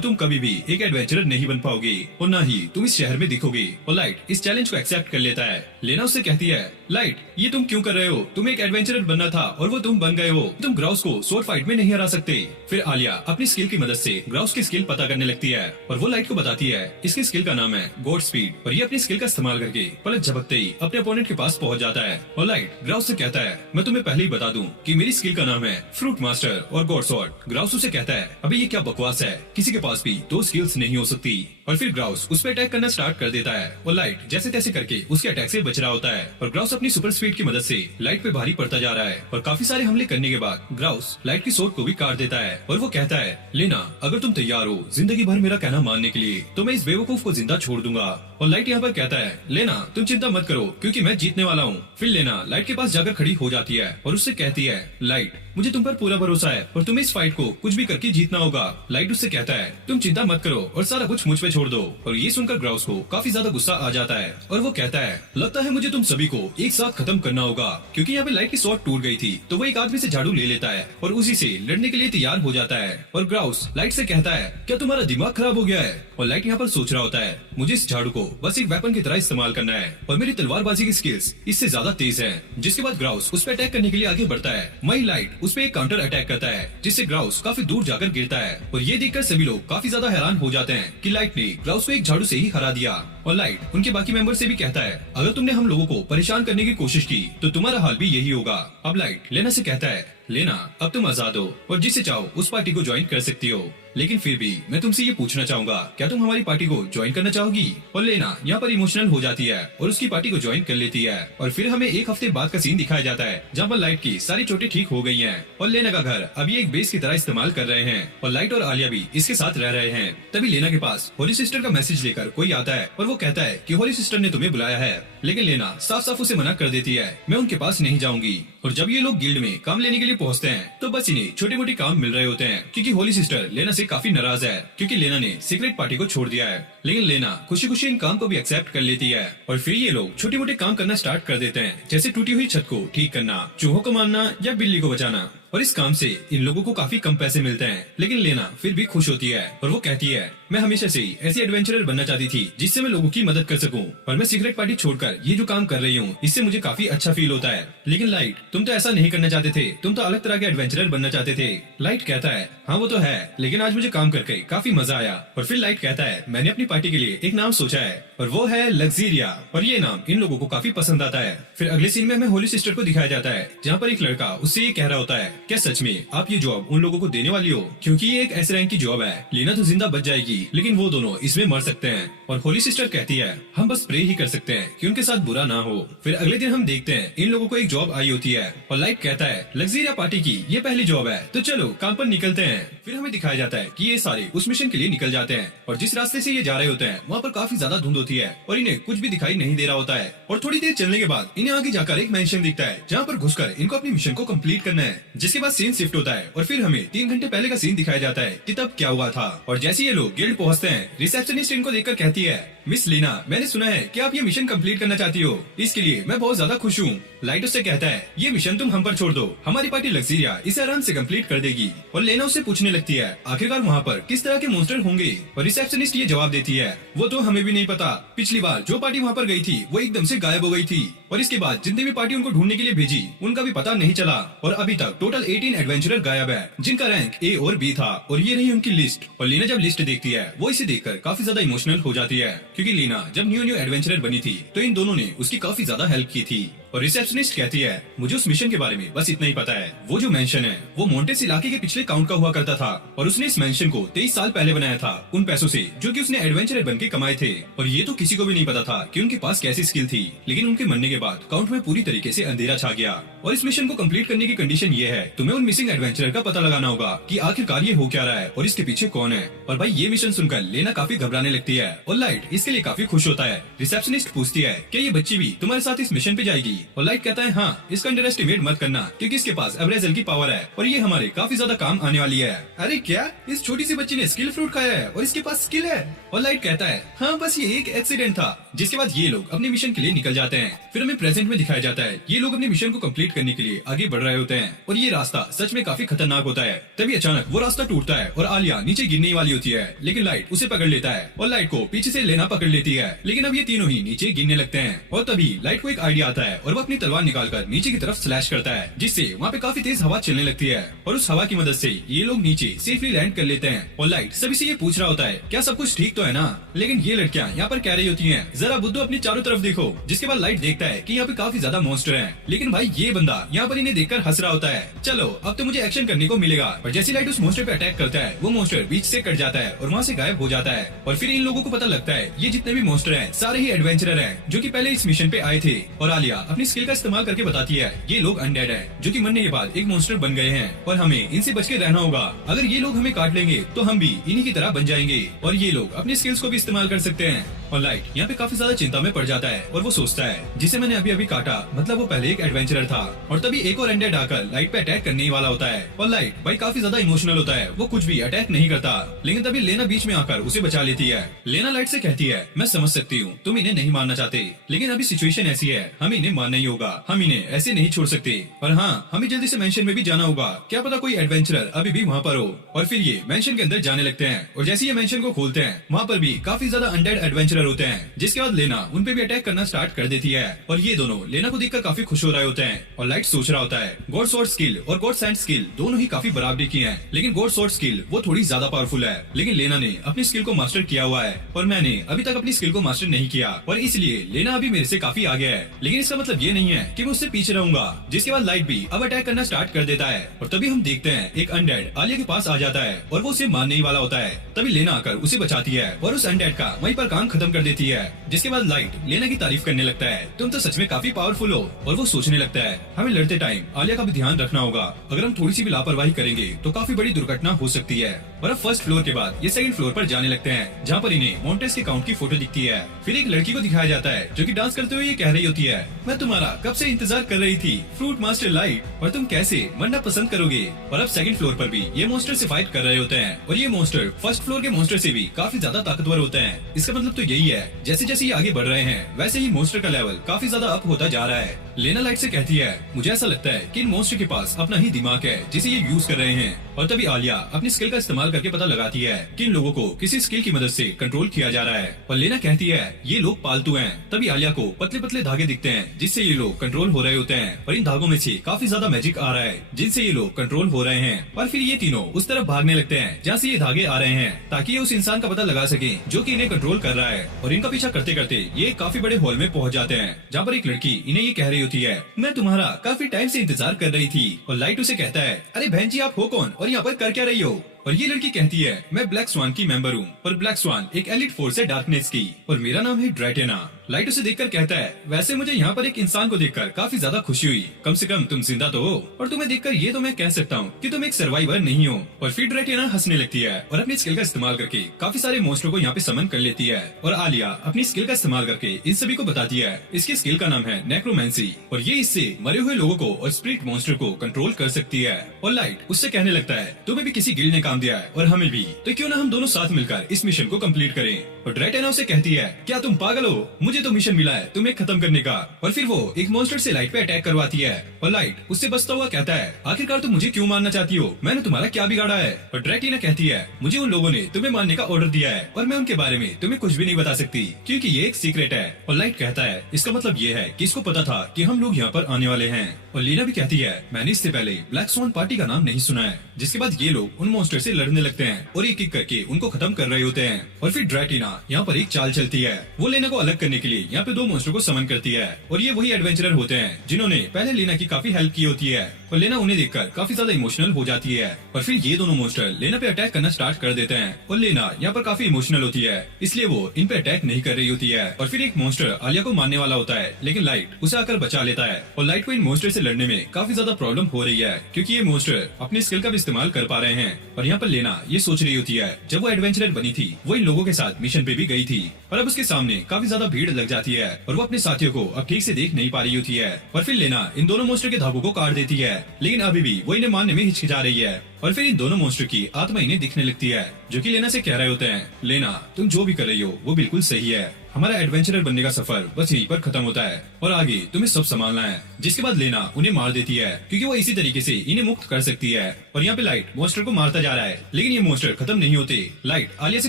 तुम कभी भी एक एडवेंचरर नहीं बन पाओगे और न ही तुम इस शहर में दिखोगे। और लाइट इस चैलेंज को एक्सेप्ट कर लेता है। लेना उससे कहती है लाइट ये तुम क्यों कर रहे हो, तुम्हें एक एडवेंचरर बनना था और वो तुम बन गए हो, तुम ग्राउस को स्वॉर्ड फाइट में नहीं हरा सकते। फिर आलिया अपनी स्किल की मदद से ग्राउस की स्किल पता करने लगती है और वो लाइट को बताती है इसकी स्किल का नाम है गॉड स्पीड, और ये अपनी स्किल का इस्तेमाल करके पलक झपकते ही अपने अपोनेंट के पास पहुंच जाता है। और लाइट ग्राउस से कहता है मैं तुम्हें पहले ही बता दूं कि मेरी स्किल का नाम है फ्रूट मास्टर और गॉड स्वॉर्ड। ग्राउस उसे कहता है अबे ये क्या बकवास है, किसी के पास भी दो स्किल्स नहीं हो सकती। और फिर ग्राउस उस पर अटैक करना स्टार्ट कर देता है और लाइट जैसे तैसे करके उसके अटैक से बच रहा होता है और ग्राउस अपनी सुपर स्पीड की मदद से लाइट पे भारी पड़ता जा रहा है। और काफी सारे हमले करने के बाद ग्राउस लाइट की सोट को भी काट देता है और वो कहता है लेना अगर तुम तैयार हो जिंदगी भर मेरा कहना मानने के लिए तो मैं इस बेवकूफ को जिंदा छोड़ दूंगा। और लाइट यहाँ पर कहता है लेना तुम चिंता मत करो क्योंकि मैं जीतने वाला हूँ। फिर लेना लाइट के पास जाकर खड़ी हो जाती है और उससे कहती है लाइट मुझे तुम पर पूरा भरोसा है और तुम्हें इस फाइट को कुछ भी करके जीतना होगा। लाइट उससे कहता है तुम चिंता मत करो और सारा कुछ मुझ पे छोड़ दो। और ये सुनकर ग्राउस को काफी ज्यादा गुस्सा आ जाता है और वो कहता है लगता है मुझे तुम सभी को एक साथ खत्म करना होगा, क्योंकि यहाँ पे लाइट की शॉट टूट गई थी तो वो एक आदमी से झाड़ू ले लेता है और उसी से लड़ने के लिए तैयार हो जाता है। और ग्राउस लाइट से कहता है क्या तुम्हारा दिमाग खराब हो गया है। और लाइट यहाँ पर सोच रहा होता है मुझे इस झाड़ू को बस एक वेपन की तरह इस्तेमाल करना है और मेरी तलवारबाजी की स्किल्स इससे ज्यादा तेज है। जिसके बाद ग्राउस उस पर अटैक करने के लिए आगे बढ़ता है। वही लाइट उस पर एक काउंटर अटैक करता है जिससे ग्राउस काफी दूर जाकर गिरता है और ये देखकर सभी लोग काफी ज्यादा हैरान हो जाते हैं कि लाइट ने ग्राउस को एक झाड़ू से ही हरा दिया। और लाइट उनके बाकी मेंबर से भी कहता है अगर तुमने हम लोगों को परेशान करने की कोशिश की तो तुम्हारा हाल भी यही होगा। अब लाइट लेना से कहता है लेना अब तुम आजाद हो और जिसे चाहो उस पार्टी को ज्वाइन कर सकती हो, लेकिन फिर भी मैं तुमसे ये पूछना चाहूंगा क्या तुम हमारी पार्टी को ज्वाइन करना चाहोगी। और लेना यहाँ पर इमोशनल हो जाती है और उसकी पार्टी को ज्वाइन कर लेती है। और फिर हमें एक हफ्ते बाद का सीन दिखाया जाता है जहाँ पर लाइट की सारी चोटें ठीक हो गई हैं और लेना का घर अभी एक बेस की तरह इस्तेमाल कर रहे हैं और लाइट और आलिया भी इसके साथ रह रहे हैं। तभी लेना के पास होली सिस्टर का मैसेज लेकर कोई आता है और वो कहता है कि होली सिस्टर ने तुम्हें बुलाया है, लेकिन लेना साफ साफ उसे मना कर देती है मैं उनके पास नहीं जाऊंगी। और जब ये लोग गिल्ड में काम लेने के लिए पहुंचते हैं तो बस इन्हें छोटे मोटे काम मिल रहे होते हैं क्योंकि होली सिस्टर लेना से काफी नाराज है क्योंकि लेना ने सीक्रेट पार्टी को छोड़ दिया है। लेकिन लेना खुशी खुशी इन काम को भी एक्सेप्ट कर लेती है और फिर ये लोग छोटे मोटे काम करना स्टार्ट कर देते हैं जैसे टूटी हुई छत को ठीक करना, चूहों को मारना या बिल्ली को बचाना। और इस काम से इन लोगों को काफी कम पैसे मिलते हैं, लेकिन लेना फिर भी खुश होती है और वो कहती है मैं हमेशा से ही ऐसी एडवेंचरर बनना चाहती थी जिससे मैं लोगों की मदद कर सकूं और मैं सीक्रेट पार्टी छोड़कर ये जो काम कर रही हूँ इससे मुझे काफी अच्छा फील होता है। लेकिन लाइट तुम तो ऐसा नहीं करना चाहते थे, तुम तो अलग तरह के एडवेंचरर बनना चाहते थे। लाइट कहता है हाँ वो तो है, लेकिन आज मुझे काम करके काफी मजा आया। और फिर लाइट कहता है मैंने अपनी पार्टी के लिए एक नाम सोचा है और वो है लग्जीरिया, और ये नाम इन लोगों को काफी पसंद आता है। फिर अगले सीन में हमें होली सिस्टर को दिखाया जाता है जहाँ पर एक लड़का उससे ये कह रहा होता है क्या सच में आप ये जॉब उन लोगों को देने वाली हो, क्योंकि ये एक ऐसे रैंक की जॉब है, लीना तो जिंदा बच जाएगी लेकिन वो दोनों इसमें मर सकते हैं। और होली सिस्टर कहती है हम बस प्रे ही कर सकते हैं कि उनके साथ बुरा ना हो। फिर अगले दिन हम देखते हैं इन लोगों को एक जॉब आई होती है और लाइट कहता है लग्जीरिया पार्टी की ये पहली जॉब है तो चलो काम पर निकलते हैं। फिर हमें दिखाया जाता है कि ये सारे उस मिशन के लिए निकल जाते हैं और जिस रास्ते से ये जा रहे होते हैं वहाँ पर काफी ज्यादा धुंध होती है और इन्हें कुछ भी दिखाई नहीं दे रहा होता है। और थोड़ी देर चलने के बाद इन्हें आगे जाकर एक मेंशन दिखता है जहाँ पर घुसकर इनको अपनी मिशन को कंप्लीट करना है। जिसके बाद सीन शिफ्ट होता है और फिर हमें 3 घंटे पहले का सीन दिखाया जाता है कि तब क्या हुआ था। और जैसे ये लोग गिल्ड पहुँचते हैं रिसेप्शनिस्ट इनको देखकर कहती है मिस लीना मैंने सुना है कि आप ये मिशन कंप्लीट करना चाहती हो, इसके लिए मैं बहुत ज्यादा खुश हूँ। लाइट उससे कहता है ये मिशन तुम हम पर छोड़ दो, हमारी पार्टी लग्जीरिया इसे आराम से कंप्लीट कर देगी। और लेना उससे पूछने लगती है आखिरकार वहाँ पर किस तरह के मॉन्स्टर होंगे और रिसेप्शनिस्ट ये जवाब देती है वो तो हमें भी नहीं पता, पिछली बार जो पार्टी वहाँ पर गई थी वो एकदम से गायब हो गई थी और इसके बाद जितने भी पार्टी उनको ढूंढने के लिए भेजी उनका भी पता नहीं चला और अभी तक टोटल 18 एडवेंचरर गायब है जिनका रैंक A और B था और ये रही उनकी लिस्ट। और लीना जब लिस्ट देखती है वो इसे देखकर काफी ज्यादा इमोशनल हो जाती है क्योंकि लीना जब न्यू एडवेंचरर बनी थी तो इन दोनों ने उसकी काफी ज्यादा हेल्प की थी। और रिसेप्शनिस्ट कहती है मुझे उस मिशन के बारे में बस इतना ही पता है, वो जो मेंशन है वो मोंटेस इलाके के पिछले काउंट का हुआ करता था और उसने इस मेंशन को 23 साल पहले बनाया था उन पैसों से जो कि उसने एडवेंचरर बन के कमाए थे। और ये तो किसी को भी नहीं पता था कि उनके पास कैसी स्किल थी, लेकिन उनके मरने के बाद काउंट में पूरी तरीके से अंधेरा छा गया। और इस मिशन को कंप्लीट करने की कंडीशन ये है तुम्हें उन मिसिंग एडवेंचरर का पता लगाना होगा कि आखिरकार ये हो क्या रहा है और इसके पीछे कौन है। और भाई ये मिशन सुनकर लेना काफी घबराने लगती है और लाइट इसके लिए काफी खुश होता है। रिसेप्शनिस्ट पूछती है क्या ये बच्ची भी तुम्हारे साथ इस मिशन पे जाएगी और लाइट कहता है हाँ, इसका अंडर एस्टिमेट मत करना क्योंकि इसके पास अब्रेजल की पावर है और ये हमारे काफी ज्यादा काम आने वाली है। अरे क्या, इस छोटी सी बच्ची ने स्किल फ्रूट खाया है और इसके पास स्किल है? और लाइट कहता है हाँ, बस ये एक एक्सीडेंट था। जिसके बाद ये लोग अपने मिशन के लिए निकल जाते हैं। फिर हमें प्रेजेंट में दिखाया जाता है ये लोग अपने मिशन को कंप्लीट करने के लिए आगे बढ़ रहे होते हैं और ये रास्ता सच में काफी खतरनाक होता है। तभी अचानक वो रास्ता टूटता है और आलिया नीचे गिरने वाली होती है, लेकिन लाइट उसे पकड़ लेता है और लाइट को पीछे से लेना पकड़ लेती है। लेकिन अब ये तीनों ही नीचे गिरने लगते हैं और तभी लाइट को एक आइडिया आता है और वो अपनी तलवार निकालकर नीचे की तरफ स्लैश करता है, जिससे वहाँ पे काफी तेज हवा चलने लगती है और उस हवा की मदद से ये लोग नीचे सेफली लैंड कर लेते हैं। और लाइट सभी से ये पूछ रहा होता है क्या सब कुछ ठीक तो है ना, लेकिन ये लड़कियाँ यहाँ पर कह रही होती है जरा बुद्धू अपनी चारों तरफ देखो। जिसके बाद लाइट देखता है कि यहाँ पे काफी ज्यादा मॉन्स्टर हैं, लेकिन भाई ये बंदा यहाँ पर इन्हें देखकर हंस रहा होता है। चलो अब तो मुझे एक्शन करने को मिलेगा। और जैसी लाइट उस मॉन्स्टर पे अटैक करता है वो मॉन्स्टर बीच से कट जाता है और वहाँ से गायब हो जाता है। और फिर इन लोगों को पता लगता है ये जितने भी मॉन्स्टर हैं सारे ही एडवेंचरर हैं जो कि पहले इस मिशन पे आए थे। और आलिया अपनी स्किल का इस्तेमाल करके बताती है ये लोग अनडेड हैं जो कि मरने के बाद एक मॉन्स्टर बन गए हैं और हमें इनसे बच के रहना होगा। अगर ये लोग हमें काट लेंगे तो हम भी इन्हीं की तरह बन जाएंगे और ये लोग अपनी स्किल्स को भी इस्तेमाल कर सकते हैं। और लाइट यहाँ पे काफी ज्यादा चिंता में पड़ जाता है और वो सोचता है जिसे मैंने अभी अभी काटा मतलब वो पहले एक एडवेंचरर था। और तभी एक और अनडेड आकर लाइट पे अटैक करने वाला होता है और लाइट भाई काफी ज्यादा इमोशनल होता है, वो कुछ भी अटैक नहीं करता। लेकिन तभी लेना बीच में आकर उसे बचा लेती है। लेना लाइट से कहती है मैं समझ सकती हूँ तुम इन्हें नहीं मारना चाहते, लेकिन अभी सिचुएशन ऐसी है हमें इन्हें मारना ही होगा, हम इन्हें ऐसे नहीं छोड़ सकते। और हाँ, हमें जल्दी से मेंशन में भी जाना होगा, क्या पता कोई एडवेंचरर अभी भी वहाँ पर हो। और फिर ये मेंशन के अंदर जाने लगते हैं और जैसे ये मेंशन को खोलते हैं वहाँ पर भी काफी ज्यादा अनडेड एडवेंचरर होते हैं। जिसके बाद लेना उन पे भी अटैक करना स्टार्ट कर देती है और ये दोनों लेना को देखकर काफी खुश हो रहे होते हैं। और लाइट सोच रहा होता है गॉड स्वॉर्ड स्किल और गॉड सैंड स्किल दोनों ही काफी बराबरी की हैं, लेकिन गॉड स्वॉर्ड स्किल वो थोड़ी ज्यादा पावरफुल है, लेकिन लेना ने अपनी स्किल को मास्टर किया हुआ है और मैंने अभी तक अपनी स्किल को मास्टर नहीं किया और इसलिए लेना अभी मेरे से काफी आगे है। लेकिन इसका मतलब ये नहीं है कि मैं उससे पीछे रहूंगा। जिसके बाद लाइट भी अब अटैक करना स्टार्ट कर देता है और तभी हम देखते हैं एक अनडेड आलिया के पास आ जाता है और वो उसे मारने ही वाला होता है। तभी लेना आकर उसे बचाती है और उस अनडेड का वहीं पर काम खत्म कर देती है। जिसके बाद लाइट लेना की तारीफ करने लगता है तुम तो सच में काफी पावरफुल हो। और वो सोचने लगता है हमें लड़ते टाइम आलिया का भी ध्यान रखना होगा, अगर हम थोड़ी सी भी लापरवाही करेंगे तो काफी बड़ी दुर्घटना हो सकती है। और अब फर्स्ट फ्लोर के बाद ये सेकंड फ्लोर पर जाने लगते हैं जहाँ पर इन्हें माउंटेन्स के काउंट की फोटो दिखती है। फिर एक लड़की को दिखाया जाता है जो कि डांस करते हुए ये कह रही होती है मैं तुम्हारा कब से इंतजार कर रही थी फ्रूट मास्टर लाइट, और तुम कैसे मरना पसंद करोगे। और अब सेकंड फ्लोर पर भी ये मॉन्स्टर से फाइट कर रहे होते हैं और ये मॉन्स्टर फर्स्ट फ्लोर के मॉन्स्टर से भी काफी ज्यादा ताकतवर होते हैं। इसका मतलब तो यही है जैसे जैसे ये आगे बढ़ रहे हैं वैसे ही मॉन्स्टर का लेवल काफी ज्यादा अप होता जा रहा है। लेना लाइट से कहती है मुझे ऐसा लगता है कि इन मॉन्स्टर के पास अपना ही दिमाग है जिसे ये यूज कर रहे हैं। और तभी आलिया अपनी स्किल का इस्तेमाल करके पता लगाती है कि इन लोगों को किसी स्किल की मदद से कंट्रोल किया जा रहा है। और लेना कहती है ये लोग पालतू हैं। तभी आलिया को पतले पतले धागे दिखते हैं जिससे ये लोग कंट्रोल हो रहे होते हैं और इन धागों में से काफी ज्यादा मैजिक आ रहा है जिनसे ये लोग कंट्रोल हो रहे हैं। और फिर ये तीनों उस तरफ भागने लगते हैं जहाँ से ये धागे आ रहे हैं ताकि ये उस इंसान का पता लगा सके जो कि इन्हें कंट्रोल कर रहा है। और इनका पीछा करते करते ये काफी बड़े हॉल में पहुंच जाते हैं जहाँ पर एक लड़की इन्हें ये कह रही होती है मैं तुम्हारा काफी टाइम से इंतजार कर रही थी। और लाइट उसे कहता है अरे बहन जी आप हो कौन और यहाँ पर कर क्या रही हो। और ये लड़की कहती है मैं ब्लैक स्वान की मेंबर हूँ और ब्लैक स्वान एक एलिट फोर्स है डार्कनेस की और मेरा नाम है ड्रैटेना। लाइट उसे देखकर कहता है वैसे मुझे यहाँ पर एक इंसान को देखकर काफी ज्यादा खुशी हुई, कम से कम तुम जिंदा तो हो और तुम्हें देखकर ये तो मैं कह सकता हूँ कि तुम एक सर्वाइवर नहीं हो। और फिर ड्रैटेना हंसने लगती है और अपनी स्किल का इस्तेमाल करके काफी सारे मॉन्स्टर को यहाँ पे समन कर लेती है। और आलिया अपनी स्किल का इस्तेमाल करके इन सभी को बताती है इसकी स्किल का नाम है नेक्रोमेंसी और ये इससे मरे हुए लोगों को और स्पिरिट मॉन्स्टर को कंट्रोल कर सकती है। और लाइट उससे कहने लगता है तुम्हें भी किसी गिल्ड ने काम दिया है और हमें भी, तो क्यों ना हम दोनों साथ मिलकर इस मिशन को कंप्लीट करें। और ड्रैटेना उसे कहती है क्या तुम पागल हो, मुझे तो मिशन मिला है तुम्हें खत्म करने का। और फिर वो एक मॉन्स्टर से लाइट पे अटैक करवाती है और लाइट उससे बचता हुआ कहता है आखिरकार तुम मुझे क्यों मारना चाहती हो, मैंने तुम्हारा क्या बिगाड़ा है। और ड्रैटेना कहती है मुझे उन लोगों ने तुम्हें मारने का ऑर्डर दिया है और मैं उनके बारे में तुम्हें कुछ भी नहीं बता सकती क्योंकि ये एक सीक्रेट है। और लाइट कहता है इसका मतलब ये है कि इसको पता था कि हम लोग यहाँ पर आने वाले हैं। और लीना भी कहती है मैंने इससे पहले ब्लैक स्वान पार्टी का नाम नहीं सुना है। जिसके बाद ये लोग उन मॉन्स्टर से लड़ने लगते हैं और एक एक करके उनको खत्म कर रहे होते हैं। और फिर ड्रैटेना यहाँ पर एक चाल चलती है, वो लेना को अलग करने के लिए यहाँ पे दो मॉन्स्टर को समन करती है और ये वही एडवेंचरर होते हैं जिन्होंने पहले लेना की काफी हेल्प की होती है। और लेना उन्हें देखकर काफी ज्यादा इमोशनल हो जाती है और फिर ये दोनों मॉन्स्टर लेना पे अटैक करना स्टार्ट कर देते हैं और लेना यहाँ पर काफी इमोशनल होती है इसलिए वो इन पे अटैक नहीं कर रही होती है। और फिर एक मॉन्स्टर आलिया को मारने वाला होता है लेकिन लाइट उसे आकर बचा लेता है। और लाइट को इन मॉन्स्टर से लड़ने में काफी ज्यादा प्रॉब्लम हो रही है क्योंकि ये मॉन्स्टर अपनी स्किल का भी इस्तेमाल कर पा रहे हैं। और यहाँ पर लेना ये सोच रही होती है जब वो एडवेंचरर बनी थी वो इन लोगों के साथ मिशन पे भी गई थी और अब उसके सामने काफी ज्यादा भीड़ लग जाती है और वो अपने साथियों को अब ठीक से देख नहीं पा रही होती है। और फिर लेना इन दोनों मॉन्स्टर के धागों को काट देती है, लेकिन अभी भी वो इन्हें मारने में हिचकिचा रही है। और फिर इन दोनों मॉन्स्टर की आत्मा इन्हें दिखने लगती है, जो कि लेना से कह रहे होते हैं, लेना तुम जो भी कर रही हो वो बिल्कुल सही है, हमारा एडवेंचरर बनने का सफर बस यहीं पर खत्म होता है और आगे तुम्हें सब संभालना है। जिसके बाद लेना उन्हें मार देती है, क्योंकि वो इसी तरीके से इन्हें मुक्त कर सकती है। और यहाँ पे लाइट मॉन्स्टर को मारता जा रहा है, लेकिन ये मॉन्स्टर खत्म नहीं होते। लाइट आलिया से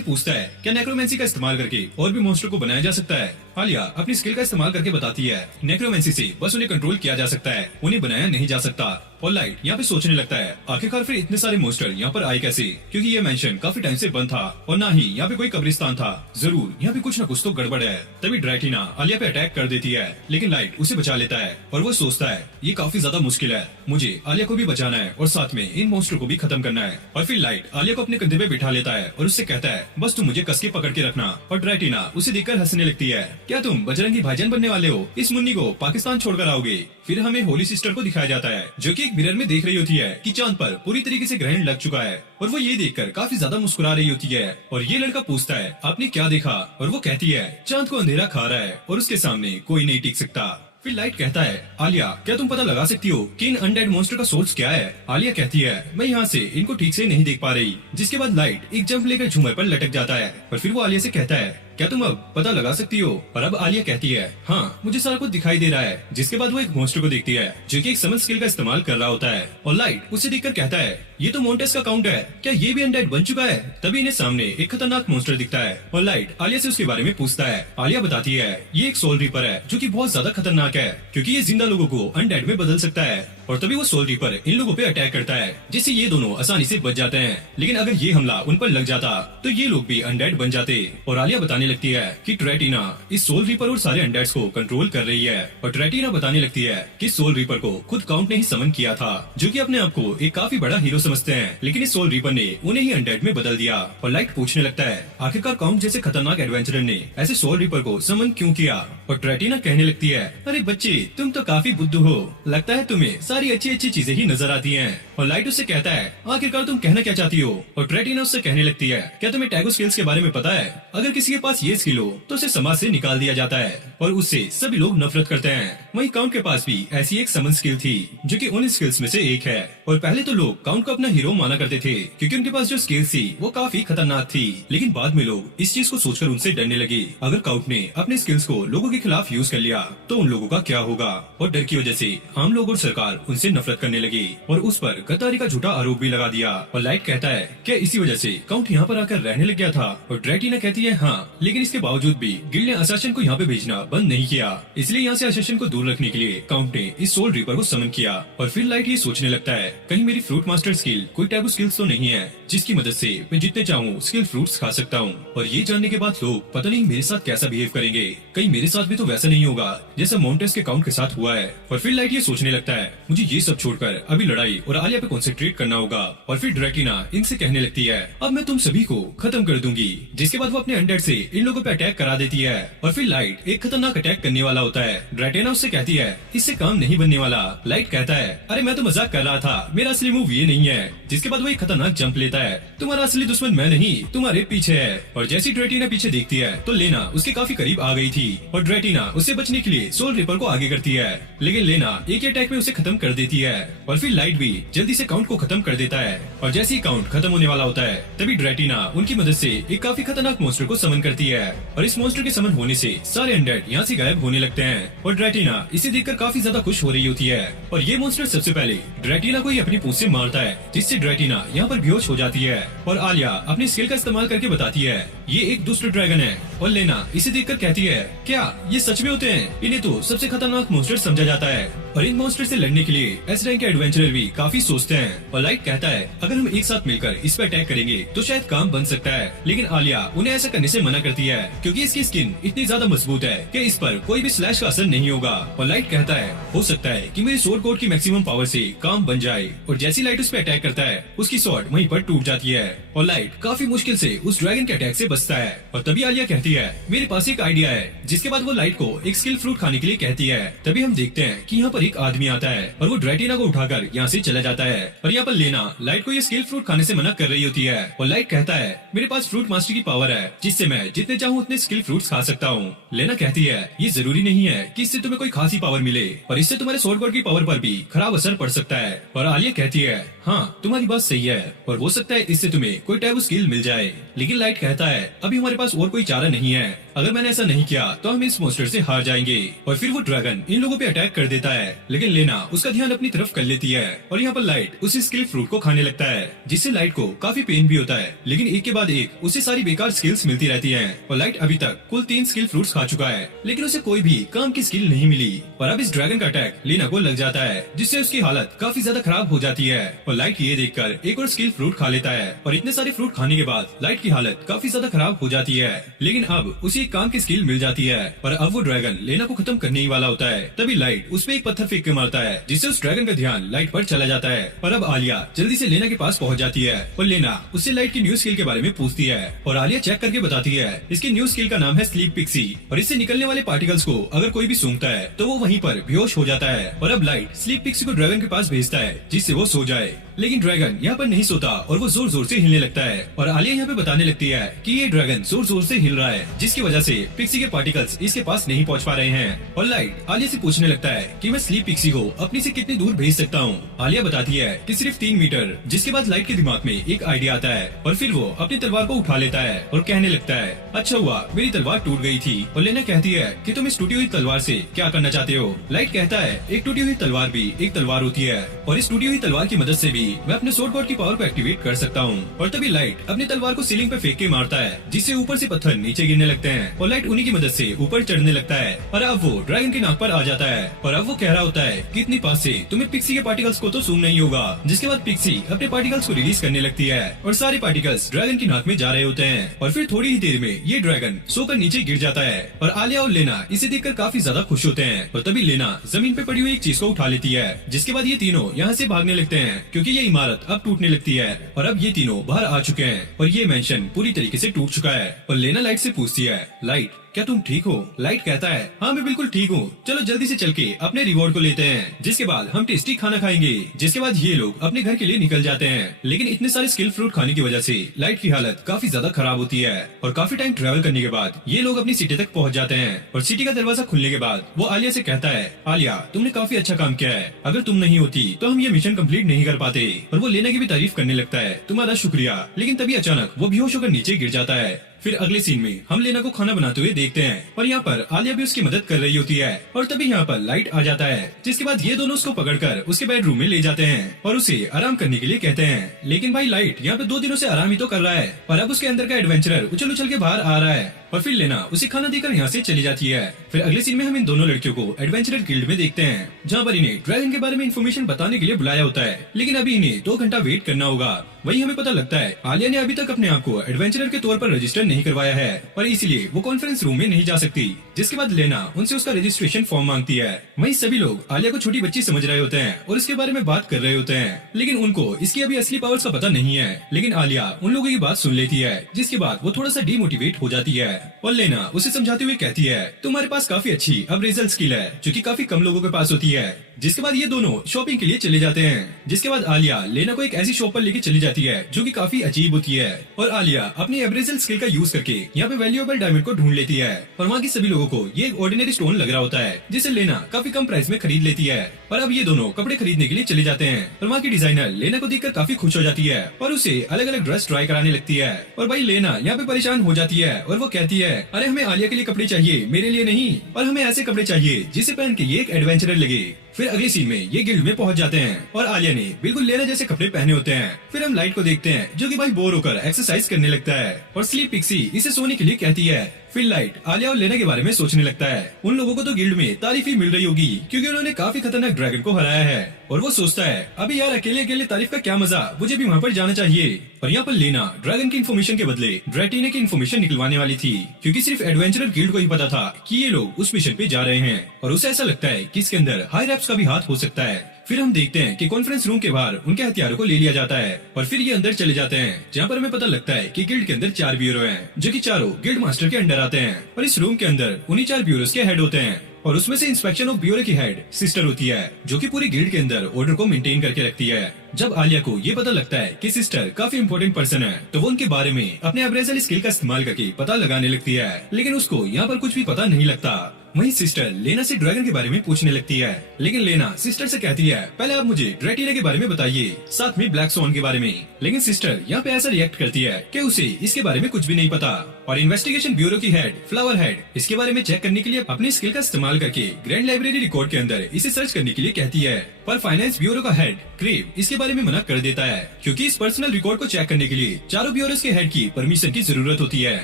पूछता है, क्या नेक्रोमेंसी का इस्तेमाल करके और भी मॉन्स्टर को बनाया जा सकता है? आलिया अपनी स्किल का इस्तेमाल करके बताती है, नेक्रोमेंसी से बस उन्हें कंट्रोल किया जा सकता है, उन्हें बनाया नहीं जा सकता। और लाइट यहाँ पे सोचने लगता है, आखिरकार फिर इतने सारे मॉन्स्टर यहाँ पर आए कैसे, क्योंकि ये मेंशन काफी टाइम से बंद था और ना ही यहाँ पे कोई कब्रिस्तान था। जरूर यहाँ पे कुछ ना कुछ तो गड़बड़ है। तभी ड्रैटिना आलिया पे अटैक कर देती है, लेकिन लाइट उसे बचा लेता है और वो सोचता है ये काफी ज्यादा मुश्किल है, मुझे आलिया को भी बचाना है और साथ में इन मॉन्स्टर को भी खत्म करना है। और फिर लाइट आलिया को अपने कंधे पे बिठा लेता है और उससे कहता है, बस तुम मुझे कस के पकड़ के रखना। और ड्रैटिना उसे देखकर हंसने लगती है, क्या तुम बजरंगी भाईजान बनने वाले हो? इस मुन्नी को पाकिस्तान छोड़कर आओगे? फिर हमें होली सिस्टर को दिखाया जाता है, जो कि एक मिरर में देख रही होती है कि चांद पर पूरी तरीके से ग्रहण लग चुका है और वो ये देखकर काफी ज्यादा मुस्कुरा रही होती है। और ये लड़का पूछता है, आपने क्या देखा? और वो कहती है, चांद को अंधेरा खा रहा है और उसके सामने कोई नहीं टिक सकता। फिर लाइट कहता है, आलिया क्या तुम पता लगा सकती हो कि इन अनडेड मॉन्स्टर का सोर्स क्या है? आलिया कहती है, मैं यहाँ से इनको ठीक से नहीं देख पा रही। जिसके बाद लाइट एक जंप लेकर झूमर पर लटक जाता है और फिर वो आलिया से कहता है, क्या तुम अब पता लगा सकती हो? और अब आलिया कहती है, हाँ मुझे सारा कुछ दिखाई दे रहा है। जिसके बाद वो एक मॉन्स्टर को देखती है, जो कि एक समन स्किल का इस्तेमाल कर रहा होता है। और लाइट उसे देखकर कहता है, ये तो मोन्टेस का काउंट है, क्या ये भी अनडेड बन चुका है? तभी इन्हें सामने एक खतरनाक मॉन्स्टर दिखता है और लाइट आलिया से उसके बारे में पूछता है। आलिया बताती है, ये एक सोल रीपर है, जो कि बहुत ज्यादा खतरनाक है, क्योंकि ये जिंदा लोगों को अनडेड में बदल सकता है। और तभी वो सोल रीपर इन लोगों पे अटैक करता है, जिससे ये दोनों आसानी से बच जाते हैं। लेकिन अगर ये हमला उन पर लग जाता तो ये लोग भी अनडेड बन जाते। और आलिया बताने लगती है कि ट्रैटिना इस सोल रीपर और सारे अनडेड्स को कंट्रोल कर रही है। और ट्रैटिना बताने लगती है कि सोल रीपर को खुद काउंट ने ही समन किया था, जो कि अपने आप को एक काफी बड़ा हीरो समझते हैं, लेकिन इस सोल रीपर ने उन्हें ही अनडेड में बदल दिया। और लाइट पूछने लगता है, आखिरकार काउंट जैसे खतरनाक एडवेंचरर ने ऐसे सोल रीपर को समन क्यों किया? और ट्रैटिना कहने लगती है, अरे बच्चे तुम तो काफी बुद्धू हो, लगता है तुम्हें सारी अच्छी अच्छी चीजें ही नजर आती हैं। और लाइट उससे कहता है, आखिरकार तुम कहना क्या चाहती हो? और ट्रैटिना उससे कहने लगती है, क्या तुम्हें टैगो स्किल्स के बारे में पता है? अगर किसी के पास ये स्किल हो तो उसे समाज से निकाल दिया जाता है और उससे सभी लोग नफरत करते हैं। वहीं काउंट के पास भी ऐसी एक समन स्किल थी, जो कि उन स्किल्स में से एक है। और पहले तो लोग काउंट को अपना हीरो माना करते थे, क्योंकि उनके पास जो स्किल्स थी वो काफी खतरनाक थी। लेकिन बाद में लोग इस चीज को सोचकर उनसे डरने लगे, अगर काउंट ने अपने स्किल्स को लोगों के खिलाफ यूज कर लिया तो उन लोगों का क्या होगा? और डर की वजह से आम लोग और सरकार उनसे नफरत करने लगी और उस पर गद्दारी का झूठा आरोप भी लगा दिया। और लाइट कहता है, क्या इसी वजह से काउंट यहाँ पर आकर रहने लग गया था? और ट्रैटिना कहती है, हाँ, लेकिन इसके बावजूद भी गिल्ड ने असासिन को यहाँ पे भेजना बंद नहीं किया, इसलिए यहाँ से असासिन को दूर रखने के लिए काउंट ने इस सोल रीपर को समन किया। और फिर लाइट ये सोचने लगता है, कहीं मेरी फ्रूट मास्टर स्किल कोई टैबू स्किल्स तो नहीं है, जिसकी मदद से मैं जितने चाहूँ स्किल फ्रूट्स खा सकता हूँ। और ये जानने के बाद लोग पता नहीं मेरे साथ कैसा बिहेव करेंगे, कहीं मेरे साथ भी तो वैसा नहीं होगा जैसा मोन्टेस के काउंट के साथ हुआ है। और फिर लाइट ये सोचने लगता है, मुझे ये सब छोड़कर अभी लड़ाई और आलिया पे कॉन्सेंट्रेट करना होगा। और फिर ड्रैटिना इनसे कहने लगती है, अब मैं तुम सभी को खत्म कर दूंगी। जिसके बाद वो अपने अनडेड से इन लोगों पे अटैक करा देती है। और फिर लाइट एक खतरनाक अटैक करने वाला होता है। ड्रैटिना उससे कहती है, इससे काम नहीं बनने वाला। लाइट कहता है, अरे मैं तो मजाक कर रहा था, मेरा असली मूव ये नहीं है। जिसके बाद वो एक खतरनाक जंप लेता है, तुम्हारा असली दुश्मन मैं नहीं, तुम्हारे पीछे है। और जैसी ड्रैटिना पीछे देखती है तो लेना उसके काफी करीब आ गई थी और ड्रैटिना उससे बचने के लिए सोल रिपर को आगे करती है, लेकिन लेना एक अटैक में उसे खत्म कर देती है। और फिर लाइट भी जल्दी से काउंट को खत्म कर देता है। और जैसे ही काउंट खत्म होने वाला होता है तभी ड्रैटिना उनकी मदद से एक काफी खतरनाक मॉन्स्टर को समन करती है। और इस मॉन्स्टर के समन होने से सारे अनडेड यहाँ से गायब होने लगते हैं। और ड्रैटिना इसे देखकर काफी ज्यादा खुश हो रही होती है। और ये मॉन्स्टर सबसे पहले ड्रैटिना को ही अपनी पूंछ से मारता है, जिससे ड्रैटिना यहाँ पर बेहोश हो जाती है। और आलिया अपनी स्किल का इस्तेमाल करके बताती है, ये एक दुष्ट ड्रैगन है। और लेना इसे देखकर कहती है, क्या ये सच में होते हैं? इन्हें तो सबसे खतरनाक मॉन्स्टर समझा जाता है और इन मॉन्स्टर से लड़ने के लिए एस रैंक के एडवेंचरर भी काफी सोचते हैं। और लाइट कहता है, अगर हम एक साथ मिलकर इस पर अटैक करेंगे तो शायद काम बन सकता है। लेकिन आलिया उन्हें ऐसा करने से मना करती है, क्योंकि इसकी स्किन इतनी ज्यादा मजबूत है कि इस पर कोई भी स्लैश का असर नहीं होगा। और लाइट कहता है, हो सकता है कि मेरी स्वॉर्ड कोड की मैक्सिमम पावर से काम बन जाए। और जैसी लाइट उस पर अटैक करता है उसकी स्वॉर्ड वहीं पर टूट जाती है और लाइट काफी मुश्किल से उस ड्रैगन के अटैक से बचता है। और तभी आलिया कहती है, मेरे पास एक आइडिया है। जिसके बाद वो लाइट को एक स्किल फ्रूट खाने के लिए कहती है। तभी हम देखते हैं कि यहाँ पर पर एक आदमी आता है और वो ड्रैटिना को उठाकर यहाँ से चला जाता है। और यहाँ पर लेना लाइट को ये स्किल फ्रूट खाने से मना कर रही होती है और लाइट कहता है मेरे पास फ्रूट मास्टर की पावर है जिससे मैं जितने चाहूँ उतने स्किल फ्रूट्स खा सकता हूँ। लेना कहती है ये जरूरी नहीं है कि इससे तुम्हें कोई खासी पावर मिले और इससे तुम्हारे स्वॉर्ड गॉड की पावर पर भी खराब असर पड़ सकता है। और आलिया कहती है हाँ तुम्हारी बात सही है और हो सकता है इससे तुम्हें कोई टैबू स्किल मिल जाए। लेकिन लाइट कहता है अभी हमारे पास और कोई चारा नहीं है, अगर मैंने ऐसा नहीं किया तो हम इस मोस्टर से हार जाएंगे। और फिर वो ड्रैगन इन लोगों पे अटैक कर देता है लेकिन लेना उसका ध्यान अपनी तरफ कर लेती है और यहाँ पर लाइट उसी स्किल फ्रूट को खाने लगता है जिससे लाइट को काफी पेन भी होता है। लेकिन एक के बाद एक उसे सारी बेकार स्किल्स मिलती रहती है और लाइट अभी तक कुल 3 स्किल फ्रूट्स खा चुका है लेकिन उसे कोई भी काम की स्किल नहीं मिली। और अब इस ड्रैगन का अटैक लेना को लग जाता है जिससे उसकी हालत काफी ज्यादा खराब हो जाती है और लाइट ये देखकर एक और स्किल फ्रूट खा लेता है और इतने सारे फ्रूट खाने के बाद लाइट की हालत काफी ज्यादा खराब हो जाती है। लेकिन अब उसे एक काम की स्किल मिल जाती है और अब वो ड्रैगन लेना को खत्म करने ही वाला होता है। तभी लाइट उस पे एक पत्थर फेंक के मारता है जिससे उस ड्रैगन का ध्यान लाइट पर चला जाता है। और अब आलिया जल्दी से लेना के पास पहुंच जाती है और लेना उससे लाइट की न्यू स्किल के बारे में पूछती है और आलिया चेक करके बताती है इसकी न्यू स्किल का नाम है स्लीप पिक्सी और इससे निकलने वाले पार्टिकल्स को अगर कोई भी सूंघता है तो वो वहीं पर बेहोश हो जाता है। और अब लाइट स्लीप पिक्सी को ड्रैगन के पास भेजता है जिससे वो सो जाए। लेकिन ड्रैगन यहाँ पर नहीं सोता और वो जोर जोर से हिलने लगता है और आलिया यहाँ पे बताने लगती है कि ये ड्रैगन जोर जोर से हिल रहा है जिसकी वजह से पिक्सी के पार्टिकल्स इसके पास नहीं पहुँच पा रहे हैं। और लाइट आलिया से पूछने लगता है कि मैं स्लीप पिक्सी को अपनी से कितनी दूर भेज सकता हूँ। आलिया बताती है कि सिर्फ 3 मीटर। जिसके बाद लाइट के दिमाग में एक आइडिया आता है और फिर वो अपनी तलवार को उठा लेता है और कहने लगता है अच्छा हुआ मेरी तलवार टूट गई थी। और लेना कहती है कि तुम इस टूटी हुई तलवार से क्या करना चाहते हो। लाइट कहता है एक टूटी हुई तलवार भी एक तलवार होती है और इस टूटी हुई तलवार की मदद से भी मैं अपने स्वॉर्ड गॉड की पावर को एक्टिवेट कर सकता हूँ। और तभी लाइट अपनी तलवार को सीलिंग पे फेंक के मारता है जिससे ऊपर से पत्थर नीचे गिरने लगते हैं और लाइट उन्हीं की मदद से ऊपर चढ़ने लगता है। और अब वो ड्रैगन की नाक पर आ जाता है और अब वो कह रहा होता है कि इतनी पास से तुम्हें पिक्सी के पार्टिकल्स को तो सूंघ नहीं होगा। जिसके बाद पिक्सी अपने पार्टिकल्स को रिलीज करने लगती है और सारे पार्टिकल्स ड्रैगन की नाक में जा रहे होते हैं। और फिर थोड़ी ही देर में ये ड्रैगन सोकर नीचे गिर जाता है और आलिया और लेना इसे देखकर काफी ज्यादा खुश होते हैं। और तभी लेना जमीन पे पड़ी हुई एक चीज को उठा लेती है जिसके बाद ये तीनों यहाँ से भागने लगते हैं क्योंकि ये इमारत अब टूटने लगती है और अब ये तीनों बाहर आ चुके हैं और ये मेंशन पूरी तरीके से टूट चुका है। और लेना लाइट से पूछती है लाइट क्या तुम ठीक हो। लाइट कहता है हाँ मैं बिल्कुल ठीक हूँ, चलो जल्दी से चल के अपने रिवॉर्ड को लेते हैं। जिसके बाद हम टेस्टी खाना खाएंगे। जिसके बाद ये लोग अपने घर के लिए निकल जाते हैं। लेकिन इतने सारे स्किल फ्रूट खाने की वजह से लाइट की हालत काफी ज्यादा खराब होती है और काफी टाइम ट्रेवल करने के बाद ये लोग अपनी सिटी तक पहुँच जाते हैं। और सिटी का दरवाजा खुलने के बाद वो आलिया से कहता है आलिया तुमने काफी अच्छा काम किया है, अगर तुम नहीं होती तो हम ये मिशन कम्प्लीट नहीं कर पाते। और वो लेना की भी तारीफ करने लगता है तुम्हारा शुक्रिया। लेकिन तभी अचानक वो बेहोश होकर नीचे गिर जाता है। फिर अगले सीन में हम लेना को खाना बनाते हुए देखते हैं और यहाँ पर आलिया भी उसकी मदद कर रही होती है। और तभी यहाँ पर लाइट आ जाता है जिसके बाद ये दोनों उसको पकड़कर उसके बेडरूम में ले जाते हैं और उसे आराम करने के लिए कहते हैं। लेकिन भाई लाइट यहाँ पे 2 दिनों से आराम ही तो कर रहा है और अब उसके अंदर का एडवेंचरर उछल उछल के बाहर आ रहा है। और फिर लेना उसे खाना देकर यहाँ से चली जाती है। फिर अगले सीन में हम इन दोनों लड़कियों को एडवेंचरर गिल्ड में देखते हैं जहाँ पर इन्हें ड्रैगन के बारे में इन्फॉर्मेशन बताने के लिए बुलाया होता है। लेकिन अभी इन्हें 2 घंटा वेट करना होगा। वही हमें पता लगता है आलिया ने अभी तक अपने आप को एडवेंचरर के तौर पर रजिस्टर नहीं करवाया है और इसलिए वो कॉन्फ्रेंस रूम में नहीं जा सकती। जिसके बाद लेना उनसे उसका रजिस्ट्रेशन फॉर्म मांगती है। वहीं सभी लोग आलिया को छोटी बच्ची समझ रहे होते हैं और इसके बारे में बात कर रहे होते हैं। लेकिन उनको इसकी अभी असली पावर्स का पता नहीं है। लेकिन आलिया उन लोगों की बात सुन लेती है जिसके बाद वो थोड़ा सा डीमोटिवेट हो जाती है और लेना उसे समझाते हुए कहती है तुम्हारे पास काफी अच्छी अप्रेजल स्किल है जो कि काफी कम लोगों के पास होती है। जिसके बाद ये दोनों शॉपिंग के लिए चले जाते हैं। जिसके बाद आलिया लेना को एक ऐसी शॉप पर लेके चली जाती है जो कि काफी अजीब होती है और आलिया अपनी अप्रेजल स्किल का यूज करके यहाँ पे वैल्यूएबल डायमंड को ढूंढ लेती है और वहाँ की सभी लोगों को ये एक ऑर्डिनरी स्टोन लग रहा होता है जिसे लेना काफी कम प्राइस में खरीद लेती है। और अब ये दोनों कपड़े खरीदने के लिए चले जाते हैं और वहाँ की डिजाइनर लेना को देखकर काफी खुश हो जाती है और उसे अलग अलग ड्रेस ट्राई कराने लगती है। और भाई लेना यहाँ पे परेशान हो जाती है और वो कहती है अरे हमें आलिया के लिए कपड़े चाहिए, मेरे लिए नहीं, और हमें ऐसे कपड़े चाहिए जिसे पहन के ये एक एडवेंचरर लगे। फिर अगले सीन में ये गिल्ड में पहुंच जाते हैं और आलिया ने बिल्कुल लेना जैसे कपड़े पहने होते हैं। फिर हम लाइट को देखते हैं जो कि भाई बोर होकर एक्सरसाइज करने लगता है और स्लीप पिक्सी इसे सोने के लिए कहती है। फिर लाइट आलिया और लेना के बारे में सोचने लगता है। उन लोगों को तो गिल्ड में तारीफ ही मिल रही होगी क्योंकि उन्होंने काफी खतरनाक ड्रैगन को हराया है और वो सोचता है अभी यार अकेले अकेले तारीफ का क्या मजा, मुझे भी वहाँ पर जाना चाहिए। और यहाँ पर लेना ड्रैगन की इन्फॉर्मेशन के बदले ड्रैटिना की इन्फॉर्मेशन निकलवाने वाली थी क्योंकि सिर्फ एडवेंचरर गिल्ड को ही पता था कि ये लोग उस मिशन पे जा रहे हैं और उसे ऐसा लगता है कि इसके अंदर हाई रैप्स का भी हाथ हो सकता है। फिर हम देखते हैं कि कॉन्फ्रेंस रूम के बाहर उनके हथियारों को ले लिया जाता है और फिर ये अंदर चले जाते हैं, जहाँ पर हमें पता लगता है कि गिल्ड के अंदर 4 ब्यूरो हैं, जो कि चारों गिल्ड मास्टर के अंडर आते हैं और इस रूम के अंदर उन्हीं 4 ब्यूरोस के हेड होते हैं और उसमें से इंस्पेक्शन ऑफ ब्यूरो की हेड सिस्टर होती है, जो कि पूरी गिल्ड के अंदर ऑर्डर को मेंटेन करके रखती है। जब आलिया को ये पता लगता है कि सिस्टर काफी इंपॉर्टेंट पर्सन है, तो वो उनके बारे में अपने अप्रेजल स्किल का इस्तेमाल करके पता लगाने लगती है, लेकिन उसको यहाँ पर कुछ भी पता नहीं लगता। वहीं सिस्टर लेना से ड्रैगन के बारे में पूछने लगती है, लेकिन लेना सिस्टर से कहती है पहले आप मुझे ड्रैटिना के बारे में बताइए, साथ में ब्लैक स्वॉन के बारे में। लेकिन सिस्टर यहाँ पे ऐसा रिएक्ट करती है कि उसे इसके बारे में कुछ भी नहीं पता और इन्वेस्टिगेशन ब्यूरो की हेड फ्लावर हेड इसके बारे में चेक करने के लिए अपनी स्किल का इस्तेमाल करके ग्रैंड लाइब्रेरी रिकॉर्ड के अंदर इसे सर्च करने के लिए कहती है, पर फाइनेंस ब्यूरो का हेड क्रेव इसके बारे में मना कर देता है, क्योंकि इस पर्सनल रिकॉर्ड को चेक करने के लिए चारों ब्यूरोस के हेड की परमिशन की जरूरत होती है।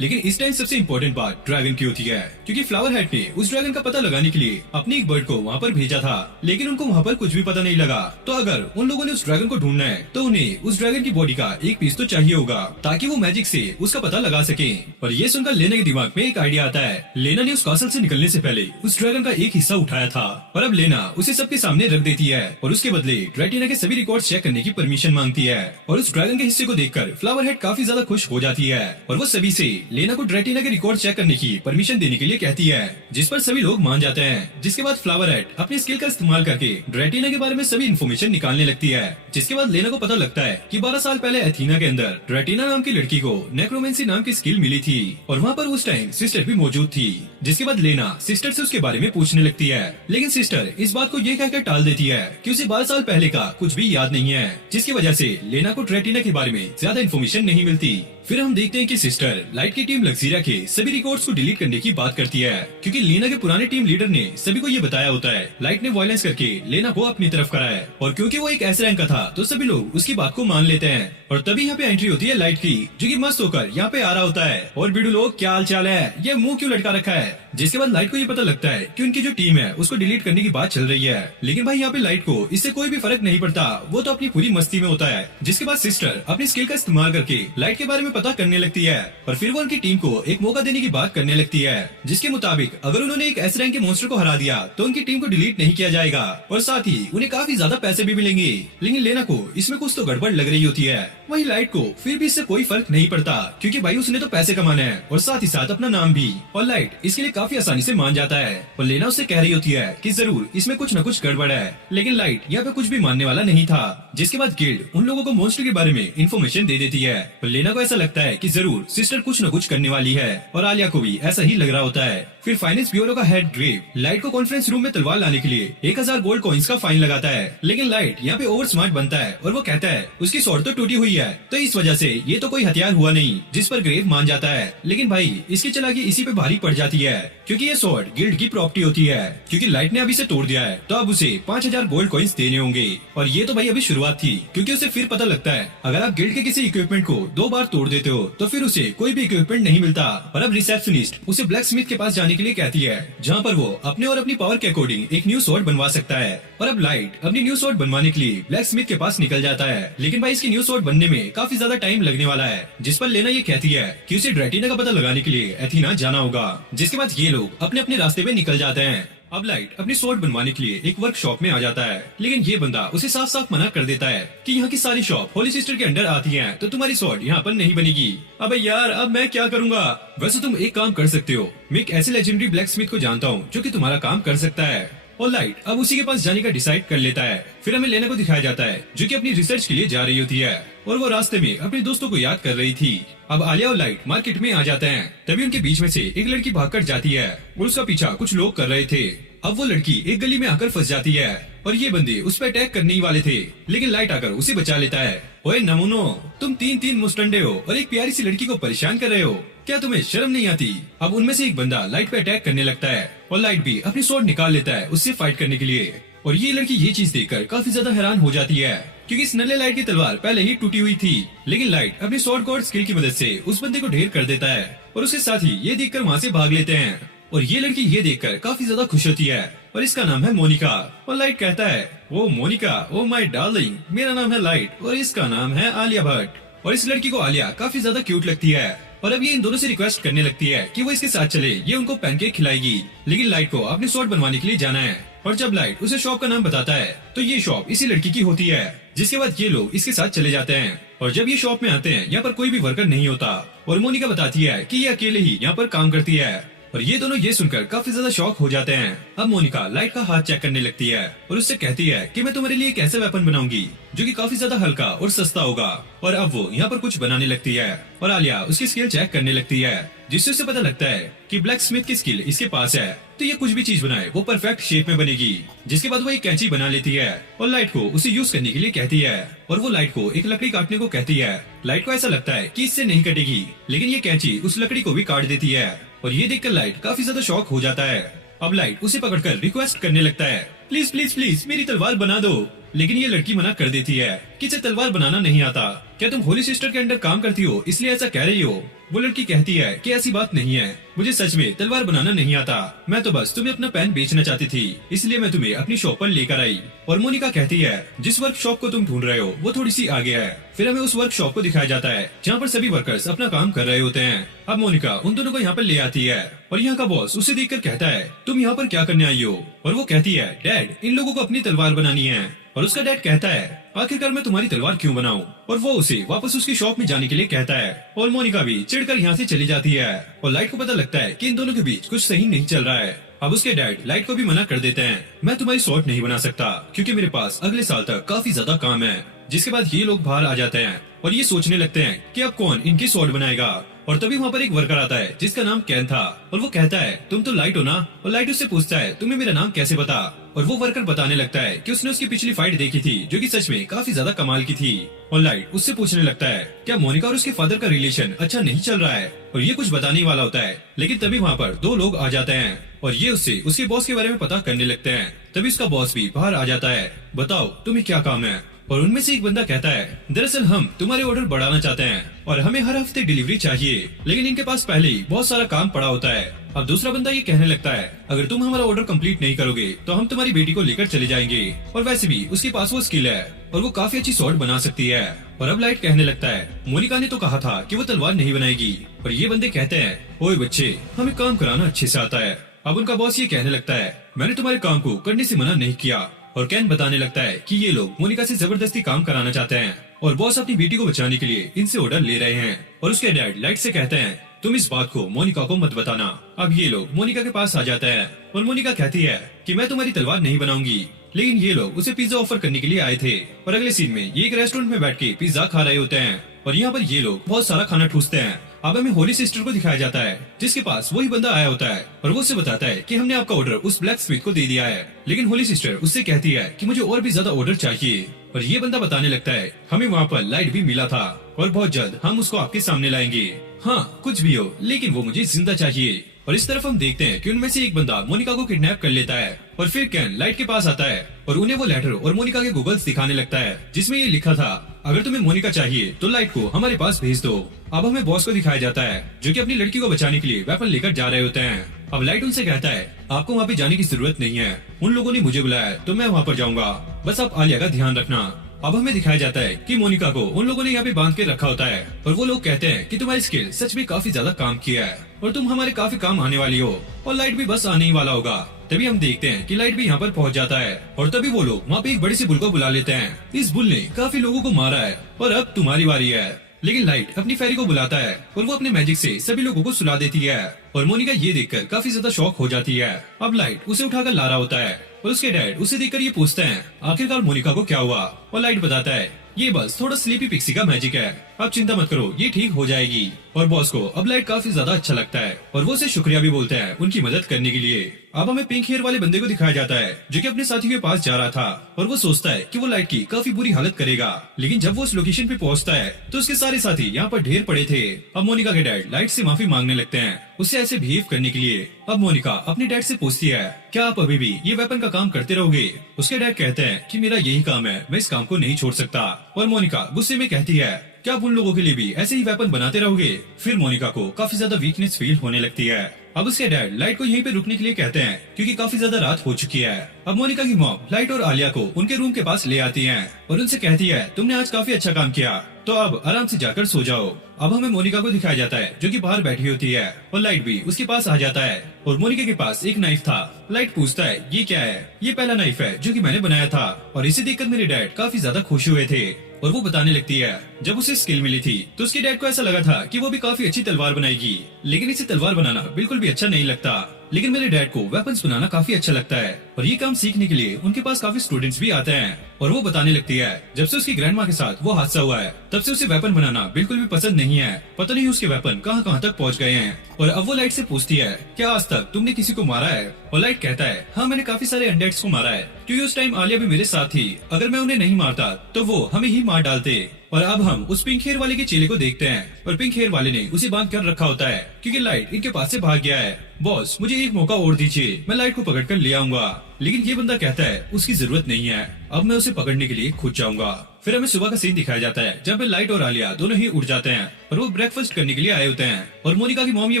लेकिन इस टाइम सबसे इम्पोर्टेंट बात ड्रैगन की होती है, क्योंकि फ्लावर हेड ने उस ड्रैगन का पता लगाने के लिए अपनी एक बर्ड को वहाँ पर भेजा था, लेकिन उनको वहाँ पर कुछ भी पता नहीं लगा। तो अगर उन लोगों ने उस ड्रैगन को ढूंढना है तो उन्हें उस ड्रैगन की बॉडी का एक पीस तो चाहिए होगा, ताकि वो मैजिक से उसका पता लगा सके। और ये सुनकर लेना के दिमाग में एक आइडिया आता है। लेना ने उस कासल से निकलने से पहले उस ड्रैगन का एक हिस्सा उठाया था और अब लेना उसे सबके सामने रख देती है और उसके बदले ड्रैटिना के सभी रिकॉर्ड चेक करने की परमिशन मांगती है। और उस ड्रैगन के हिस्से को देखकर फ्लावर हेड काफी ज्यादा खुश हो जाती है और वो सभी से लेना को ड्रैटिना के रिकॉर्ड चेक करने की परमिशन देने के लिए कहती है, जिस पर सभी लोग मान जाते हैं। जिसके बाद फ्लावर हेड अपनी स्किल का इस्तेमाल करके ड्रैटिना के बारे में सभी इन्फॉर्मेशन निकालने लगती है। जिसके बाद लेना को पता लगता है कि 12 साल पहले एथीना के अंदर ड्रैटिना नाम की लड़की को नेक्रोमेंसी नाम की स्किल मिली थी और वहाँ पर उस टाइम सिस्टर भी मौजूद थी। जिसके बाद लेना सिस्टर से उसके बारे में पूछने लगती है, लेकिन सिस्टर इस बात को ये कहकर टाल देती है कि उसे 12 साल पहले का कुछ भी याद नहीं है, जिसकी वजह से लेना को ड्रैटिना के बारे में ज्यादा इन्फॉर्मेशन नहीं मिलती। फिर हम देखते हैं कि सिस्टर लाइट की टीम लक्सीरिया के सभी रिकॉर्ड्स को डिलीट करने की बात करती है, क्योंकि लेना के पुराने टीम लीडर ने सभी को ये बताया होता है लाइट ने वायलेंस करके लेना को अपनी तरफ करा है, और क्योंकि वो एक ऐसे रैंक का था तो सभी लोग उसकी बात को मान लेते हैं। और तभी यहाँ पे एंट्री होती है लाइट की, जो कि मस्त होकर यहाँ पे आ रहा होता है। और बिडू लोग क्या हाल चाल है, ये मुंह क्यों लटका रखा है। जिसके बाद लाइट को ये पता लगता है कि उनकी जो टीम है उसको डिलीट करने की बात चल रही है, लेकिन भाई यहाँ पे लाइट को इससे कोई भी फर्क नहीं पड़ता, वो तो अपनी पूरी मस्ती में होता है। जिसके बाद सिस्टर अपनी स्किल का इस्तेमाल करके लाइट के बारे में पता करने लगती है और फिर वो उनकी टीम को एक मौका देने की बात करने लगती है, जिसके मुताबिक अगर उन्होंने एक एस रैंक के मॉन्स्टर को हरा दिया तो उनकी टीम को डिलीट नहीं किया जाएगा और साथ ही उन्हें काफी ज्यादा पैसे भी मिलेंगे। लेकिन लेना को इसमें कुछ तो गड़बड़ लग रही होती है। वही लाइट को फिर भी इससे कोई फर्क नहीं पड़ता, क्योंकि भाई उसने तो पैसे कमाने हैं और साथ ही साथ अपना नाम भी। और लाइट इसके लिए काफी आसानी से मान जाता है और लेना उससे कह रही होती है कि जरूर इसमें कुछ न कुछ गड़बड़ है, लेकिन लाइट यहाँ पे कुछ भी मानने वाला नहीं था। जिसके बाद गिल्ड उन लोगों को मॉन्स्टर के बारे में इन्फॉर्मेशन दे देती है और लेना को ऐसा लगता है कि जरूर सिस्टर कुछ न कुछ करने वाली है और आलिया को भी ऐसा ही लग रहा होता है। फिर फाइनेंस ब्यूरो का हेड ग्रेव लाइट को कॉन्फ्रेंस रूम में तलवार लाने के लिए 1000 गोल्ड कॉइंस का फाइन लगाता है, लेकिन लाइट यहाँ पे ओवर स्मार्ट बनता है और वो कहता है उसकी स्वॉर्ड तो टूटी हुई है, तो इस वजह से ये तो कोई हथियार हुआ नहीं, जिस पर ग्रेव मान जाता है। लेकिन भाई इसकी चालाकी इसी पे भारी पड़ जाती है, क्योंकि ये स्वॉर्ड गिल्ड की प्रॉपर्टी होती है। क्योंकि लाइट ने अभी से तोड़ दिया है तो अब उसे 5000 गोल्ड कॉइंस देने होंगे, और ये तो भाई अभी शुरुआत थी, क्योंकि उसे फिर पता लगता है अगर आप गिल्ड के किसी इक्विपमेंट को 2 बार तोड़ देते हो तो फिर उसे कोई भी इक्विपमेंट नहीं मिलता। और अब रिसेप्शनिस्ट उसे ब्लैक स्मिथ के पास जाने के लिए कहती है, जहाँ पर वो अपने और अपनी पावर के अकॉर्डिंग एक न्यू स्वॉर्ड बनवा सकता है। और अब लाइट अपनी न्यू स्वॉर्ड बनवाने के लिए ब्लैक स्मिथ के पास निकल जाता है, लेकिन भाई इसकी न्यू स्वॉर्ड बनने में काफी ज्यादा टाइम लगने वाला है। जिस पर लेना ये कहती है कि उसे ड्रैटिना का पता लगाने के लिए एथीना जाना होगा। जिसके बाद ये लोग अपने अपने रास्ते पे निकल जाते हैं। अब लाइट अपनी स्वॉर्ड बनवाने के लिए एक वर्कशॉप में आ जाता है, लेकिन ये बंदा उसे साफ साफ मना कर देता है कि यहाँ की सारी शॉप होली सिस्टर के अंडर आती हैं, तो तुम्हारी स्वॉर्ड यहाँ पर नहीं बनेगी। अबे यार अब मैं क्या करूँगा। वैसे तुम एक काम कर सकते हो, मैं एक ऐसे लेजेंडरी ब्लैक स्मिथ को जानता हूँ जो कि तुम्हारा काम कर सकता है। और लाइट अब उसी के पास जाने का डिसाइड कर लेता है। फिर हमें लेना को दिखाया जाता है जो कि अपनी रिसर्च के लिए जा रही होती है और वो रास्ते में अपने दोस्तों को याद कर रही थी। अब आलिया और लाइट मार्केट में आ जाते हैं, तभी उनके बीच में से एक लड़की भागकर जाती है और उसका पीछा कुछ लोग कर रहे थे। अब वो लड़की एक गली में आकर फंस जाती है और ये बंदे उस पर अटैक करने ही वाले थे, लेकिन लाइट आकर उसे बचा लेता है। ओए नमूनो, तुम 3 मुस्टंडे हो और एक प्यारी सी लड़की को परेशान कर रहे हो, क्या तुम्हें शर्म नहीं आती। अब उनमें से एक बंदा लाइट पे अटैक करने लगता है और लाइट भी अपनी स्वॉर्ड निकाल लेता है उससे फाइट करने के लिए। और ये लड़की ये चीज देखकर काफी ज्यादा हैरान हो जाती है, क्योंकि इस नल्ले लाइट की तलवार पहले ही टूटी हुई थी, लेकिन लाइट अपनी स्वॉर्ड गॉड स्किल की मदद से उस बंदे को ढेर कर देता है और उसके साथ ही ये देखकर वहाँ से भाग लेते हैं। और ये लड़की ये देखकर काफी ज्यादा खुश होती है और इसका नाम है मोनिका। और लाइट कहता है, ओ मोनिका, ओ माय डार्लिंग, मेरा नाम है लाइट और इसका नाम है आलिया भट्ट। और इस लड़की को आलिया काफी ज्यादा क्यूट लगती है और अब ये इन दोनों से रिक्वेस्ट करने लगती है कि वो इसके साथ चले, ये उनको पैनकेक खिलाएगी। लेकिन लाइट को अपनी स्वॉर्ड बनवाने के लिए जाना है और जब लाइट उसे शॉप का नाम बताता है तो ये शॉप इसी लड़की की होती है। जिसके बाद ये लोग इसके साथ चले जाते हैं और जब ये शॉप में आते हैं यहाँ पर कोई भी वर्कर नहीं होता और मोनिका बताती है कि ये अकेले ही यहाँ पर काम करती है और ये दोनों ये सुनकर काफी ज्यादा शॉक हो जाते हैं। अब मोनिका लाइट का हाथ चेक करने लगती है और उससे कहती है कि मैं तुम्हारे लिए एक ऐसा वेपन बनाऊंगी जो कि काफी ज्यादा हल्का और सस्ता होगा। और अब वो यहाँ पर कुछ बनाने लगती है और आलिया उसकी स्किल चेक करने लगती है जिससे उसे पता लगता है कि ब्लैक स्मिथ की स्किल इसके पास है तो ये कुछ भी चीज बनाए वो परफेक्ट शेप में बनेगी। जिसके बाद वो एक कैंची बना लेती है और लाइट को उसे यूज करने के लिए कहती है और वो लाइट को एक लकड़ी काटने को कहती है। लाइट को ऐसा लगता है कि इससे नहीं कटेगी लेकिन ये कैंची उस लकड़ी को भी काट देती है और ये देखकर लाइट काफी ज्यादा शॉक हो जाता है। अब लाइट उसे पकड़कर रिक्वेस्ट करने लगता है प्लीज प्लीज प्लीज मेरी तलवार बना दो। लेकिन ये लड़की मना कर देती है कि इसे तलवार बनाना नहीं आता। क्या तुम होली सिस्टर के अंडर काम करती हो इसलिए ऐसा कह रही हो? वो लड़की कहती है कि ऐसी बात नहीं है, मुझे सच में तलवार बनाना नहीं आता। मैं तो बस तुम्हें अपना पेन बेचना चाहती थी इसलिए मैं तुम्हें अपनी शॉप पर लेकर आई। और मोनिका कहती है जिस वर्कशॉप को तुम ढूंढ रहे हो वो थोड़ी सी आगे है। फिर हमें उस वर्कशॉप को दिखाया जाता है जहाँ पर सभी वर्कर्स अपना काम कर रहे होते हैं। अब मोनिका उन दोनों को यहाँ पर ले आती है और यहाँ का बॉस उसे देखकर कहता है तुम यहाँ पर क्या करने आई हो? और वो कहती है डैड इन लोगों को अपनी तलवार बनानी है। और उसका डैड कहता है आखिरकार मैं तुम्हारी तलवार क्यों बनाऊं? और वो उसे वापस उसकी शॉप में जाने के लिए कहता है और मोनिका भी चिढ़कर यहाँ से चली जाती है। और लाइट को पता लगता है कि इन दोनों के बीच कुछ सही नहीं चल रहा है। अब उसके डैड लाइट को भी मना कर देते हैं मैं तुम्हारी शॉर्ट नहीं बना सकता क्योंकि मेरे पास अगले साल तक काफी ज्यादा काम है। जिसके बाद ये लोग बाहर आ जाते हैं और ये सोचने लगते हैं कि अब कौन इनकी शॉर्ट बनाएगा। और तभी वहाँ पर एक वर्कर आता है जिसका नाम कैन था और वो कहता है तुम तो लाइट हो ना? और लाइट उससे पूछता है तुम्हें मेरा नाम कैसे पता? और वो वर्कर बताने लगता है कि उसने उसकी पिछली फाइट देखी थी जो कि सच में काफी ज्यादा कमाल की थी। और लाइट उससे पूछने लगता है क्या मोनिका और उसके फादर का रिलेशन अच्छा नहीं चल रहा है? और ये कुछ बताने वाला होता है लेकिन तभी वहाँ पर दो लोग आ जाते हैं और ये उससे उसके बॉस के बारे में पता करने लगते हैं। तभी उसका बॉस भी बाहर आ जाता है बताओ तुम्हें क्या काम है? और उनमें से एक बंदा कहता है दरअसल हम तुम्हारे ऑर्डर बढ़ाना चाहते हैं और हमें हर हफ्ते डिलीवरी चाहिए लेकिन इनके पास पहले ही बहुत सारा काम पड़ा होता है। अब दूसरा बंदा ये कहने लगता है अगर तुम हमारा ऑर्डर कंप्लीट नहीं करोगे तो हम तुम्हारी बेटी को लेकर चले जाएंगे। और वैसे भी उसके पास वो स्किल है और वो काफी अच्छी शॉट बना सकती है। और अब लाइट कहने लगता है मोनिका ने तो कहा था कि वो तलवार नहीं बनाएगी। और ये बंदे कहते हैं ओए बच्चे हमें काम कराना अच्छे से आता है। अब उनका बॉस ये कहने लगता है मैंने तुम्हारे काम को करने से मना नहीं किया। और कैन बताने लगता है कि ये लोग मोनिका से जबरदस्ती काम कराना चाहते हैं और बॉस अपनी बेटी को बचाने के लिए इनसे ऑर्डर ले रहे हैं। और उसके डैड लाइट से कहते हैं तुम इस बात को मोनिका को मत बताना। अब ये लोग मोनिका के पास आ जाते हैं और मोनिका कहती है कि मैं तुम्हारी तलवार नहीं बनाऊंगी। लेकिन ये लोग उसे पिज्जा ऑफर करने के लिए आए थे। और अगले सीन में ये एक रेस्टोरेंट में बैठ के पिज्जा खा रहे होते हैं और यहाँ पर ये लोग बहुत सारा खाना ठूसते हैं। अब हमें होली सिस्टर को दिखाया जाता है जिसके पास वही बंदा आया होता है और वो उससे बताता है कि हमने आपका ऑर्डर उस ब्लैक स्मिथ को दे दिया है। लेकिन होली सिस्टर उससे कहती है कि मुझे और भी ज्यादा ऑर्डर चाहिए। और ये बंदा बताने लगता है हमें वहाँ पर लाइट भी मिला था और बहुत जल्द हम उसको आपके सामने लाएंगे। हाँ कुछ भी हो लेकिन वो मुझे जिंदा चाहिए। और इस तरफ हम देखते हैं कि उनमें से एक बंदा मोनिका को किडनैप कर लेता है और फिर कैन लाइट के पास आता है और उन्हें वो लेटर और मोनिका के गूगल्स दिखाने लगता है जिसमें ये लिखा था अगर तुम्हें मोनिका चाहिए तो लाइट को हमारे पास भेज दो। अब हमें बॉस को दिखाया जाता है जो कि अपनी लड़की को बचाने के लिए वेपन लेकर जा रहे होते हैं। अब लाइट उनसे कहता है आपको वहाँ पे जाने की जरूरत नहीं है, उन लोगों ने मुझे बुलाया तो मैं वहाँ पर जाऊंगा, बस आप आलिया का ध्यान रखना। अब हमें दिखाया जाता है कि मोनिका को उन लोगों ने यहाँ पे बांध के रखा होता है और वो लोग कहते हैं कि तुम्हारी स्किल सच में काफी ज्यादा काम किया है और तुम हमारे काफी काम आने वाली हो। और लाइट भी बस आने ही वाला होगा। तभी हम देखते हैं कि लाइट भी यहाँ पर पहुँच जाता है और तभी वो लोग वहाँ पे एक बड़ी सी बुल को बुला लेते हैं। इस बुल ने काफी लोगों को मारा है और अब तुम्हारी बारी है। लेकिन लाइट अपनी फेरी को बुलाता है और वो अपने मैजिक से सभी लोगों को सुला देती है और मोनिका ये देखकर काफी ज्यादा शॉक हो जाती है। अब लाइट उसे उठाकर ला रहा होता है और उसके डैड उसे देखकर ये पूछते हैं आखिरकार मोनिका को क्या हुआ। और लाइट बताता है ये बस थोड़ा स्लीपी पिक्सी का मैजिक है, अब चिंता मत करो ये ठीक हो जाएगी। और बॉस को अब लाइट काफी ज्यादा अच्छा लगता है और वो उसे शुक्रिया भी बोलते हैं उनकी मदद करने के लिए। अब हमें पिंक हेयर वाले बंदे को दिखाया जाता है जो कि अपने साथी के पास जा रहा था और वो सोचता है कि वो लाइट की काफी बुरी हालत करेगा। लेकिन जब वो उस लोकेशन पे पहुंचता है तो उसके सारे साथी यहाँ पर ढेर पड़े थे। अब मोनिका के डैड लाइट से माफी मांगने लगते हैं उससे ऐसे बिहेव करने के लिए। अब मोनिका अपने डैड से पूछती है क्या आप अभी भी ये वेपन का काम करते रहोगे? उसके डैड कहते हैं कि मेरा यही काम है, मैं इस काम को नहीं छोड़ सकता। और मोनिका गुस्से में कहती है क्या आप उन लोगों के लिए भी ऐसे ही वेपन बनाते रहोगे? फिर मोनिका को काफी ज्यादा वीकनेस फील होने लगती है। अब उसके डैड लाइट को यहीं पे रुकने के लिए कहते हैं क्योंकि काफी ज्यादा रात हो चुकी है। अब मोनिका की मॉम लाइट और आलिया को उनके रूम के पास ले आती हैं और उनसे कहती है तुमने आज काफी अच्छा काम किया, तो अब आराम से जाकर सो जाओ। अब हमें मोनिका को दिखाया जाता है जो कि बाहर बैठी होती है और लाइट भी उसके पास आ जाता है और मोनिका के पास एक नाइफ था। लाइट पूछता है ये क्या है? ये पहला नाइफ है जो कि मैंने बनाया था और इसे देखकर मेरे डैड काफी ज्यादा खुश हुए थे। और वो बताने लगती है जब उसे स्किल मिली थी तो उसके डैड को ऐसा लगा था कि वो भी काफी अच्छी तलवार बनाएगी, लेकिन इसे तलवार बनाना बिल्कुल भी अच्छा नहीं लगता। लेकिन मेरे डैड को वेपन्स बनाना काफी अच्छा लगता है और ये काम सीखने के लिए उनके पास काफी स्टूडेंट्स भी आते हैं। और वो बताने लगती है जब से उसकी ग्रैंडमा के साथ वो हादसा हुआ है तब से उसे वेपन बनाना बिल्कुल भी पसंद नहीं है। पता नहीं उसके वेपन कहाँ कहाँ तक पहुँच गए हैं। और अब वो लाइट से पूछती है क्या आज तक तुमने किसी को मारा है? और लाइट कहता है हाँ मैंने काफी सारे अनडेड्स को मारा है, क्योंकि उस टाइम आलिया भी मेरे साथ थी। अगर मैं उन्हें नहीं मारता तो वो हमें ही मार डालते। और अब हम उस पिंक हेयर वाले के चेले को देखते हैं और पिंक हेयर वाले ने उसे बांध कर रखा होता है क्योंकि लाइट इनके पास से भाग गया है। बॉस मुझे एक मौका और दीजिए, मैं लाइट को पकड़ कर ले आऊंगा। लेकिन ये बंदा कहता है उसकी जरूरत नहीं है, अब मैं उसे पकड़ने के लिए खुद जाऊंगा। फिर हमें सुबह का सीन दिखाया जाता है जहाँ पे लाइट और आलिया दोनों ही उठ जाते हैं और वो ब्रेकफास्ट करने के लिए आए होते हैं। और मोनिका की मॉम ये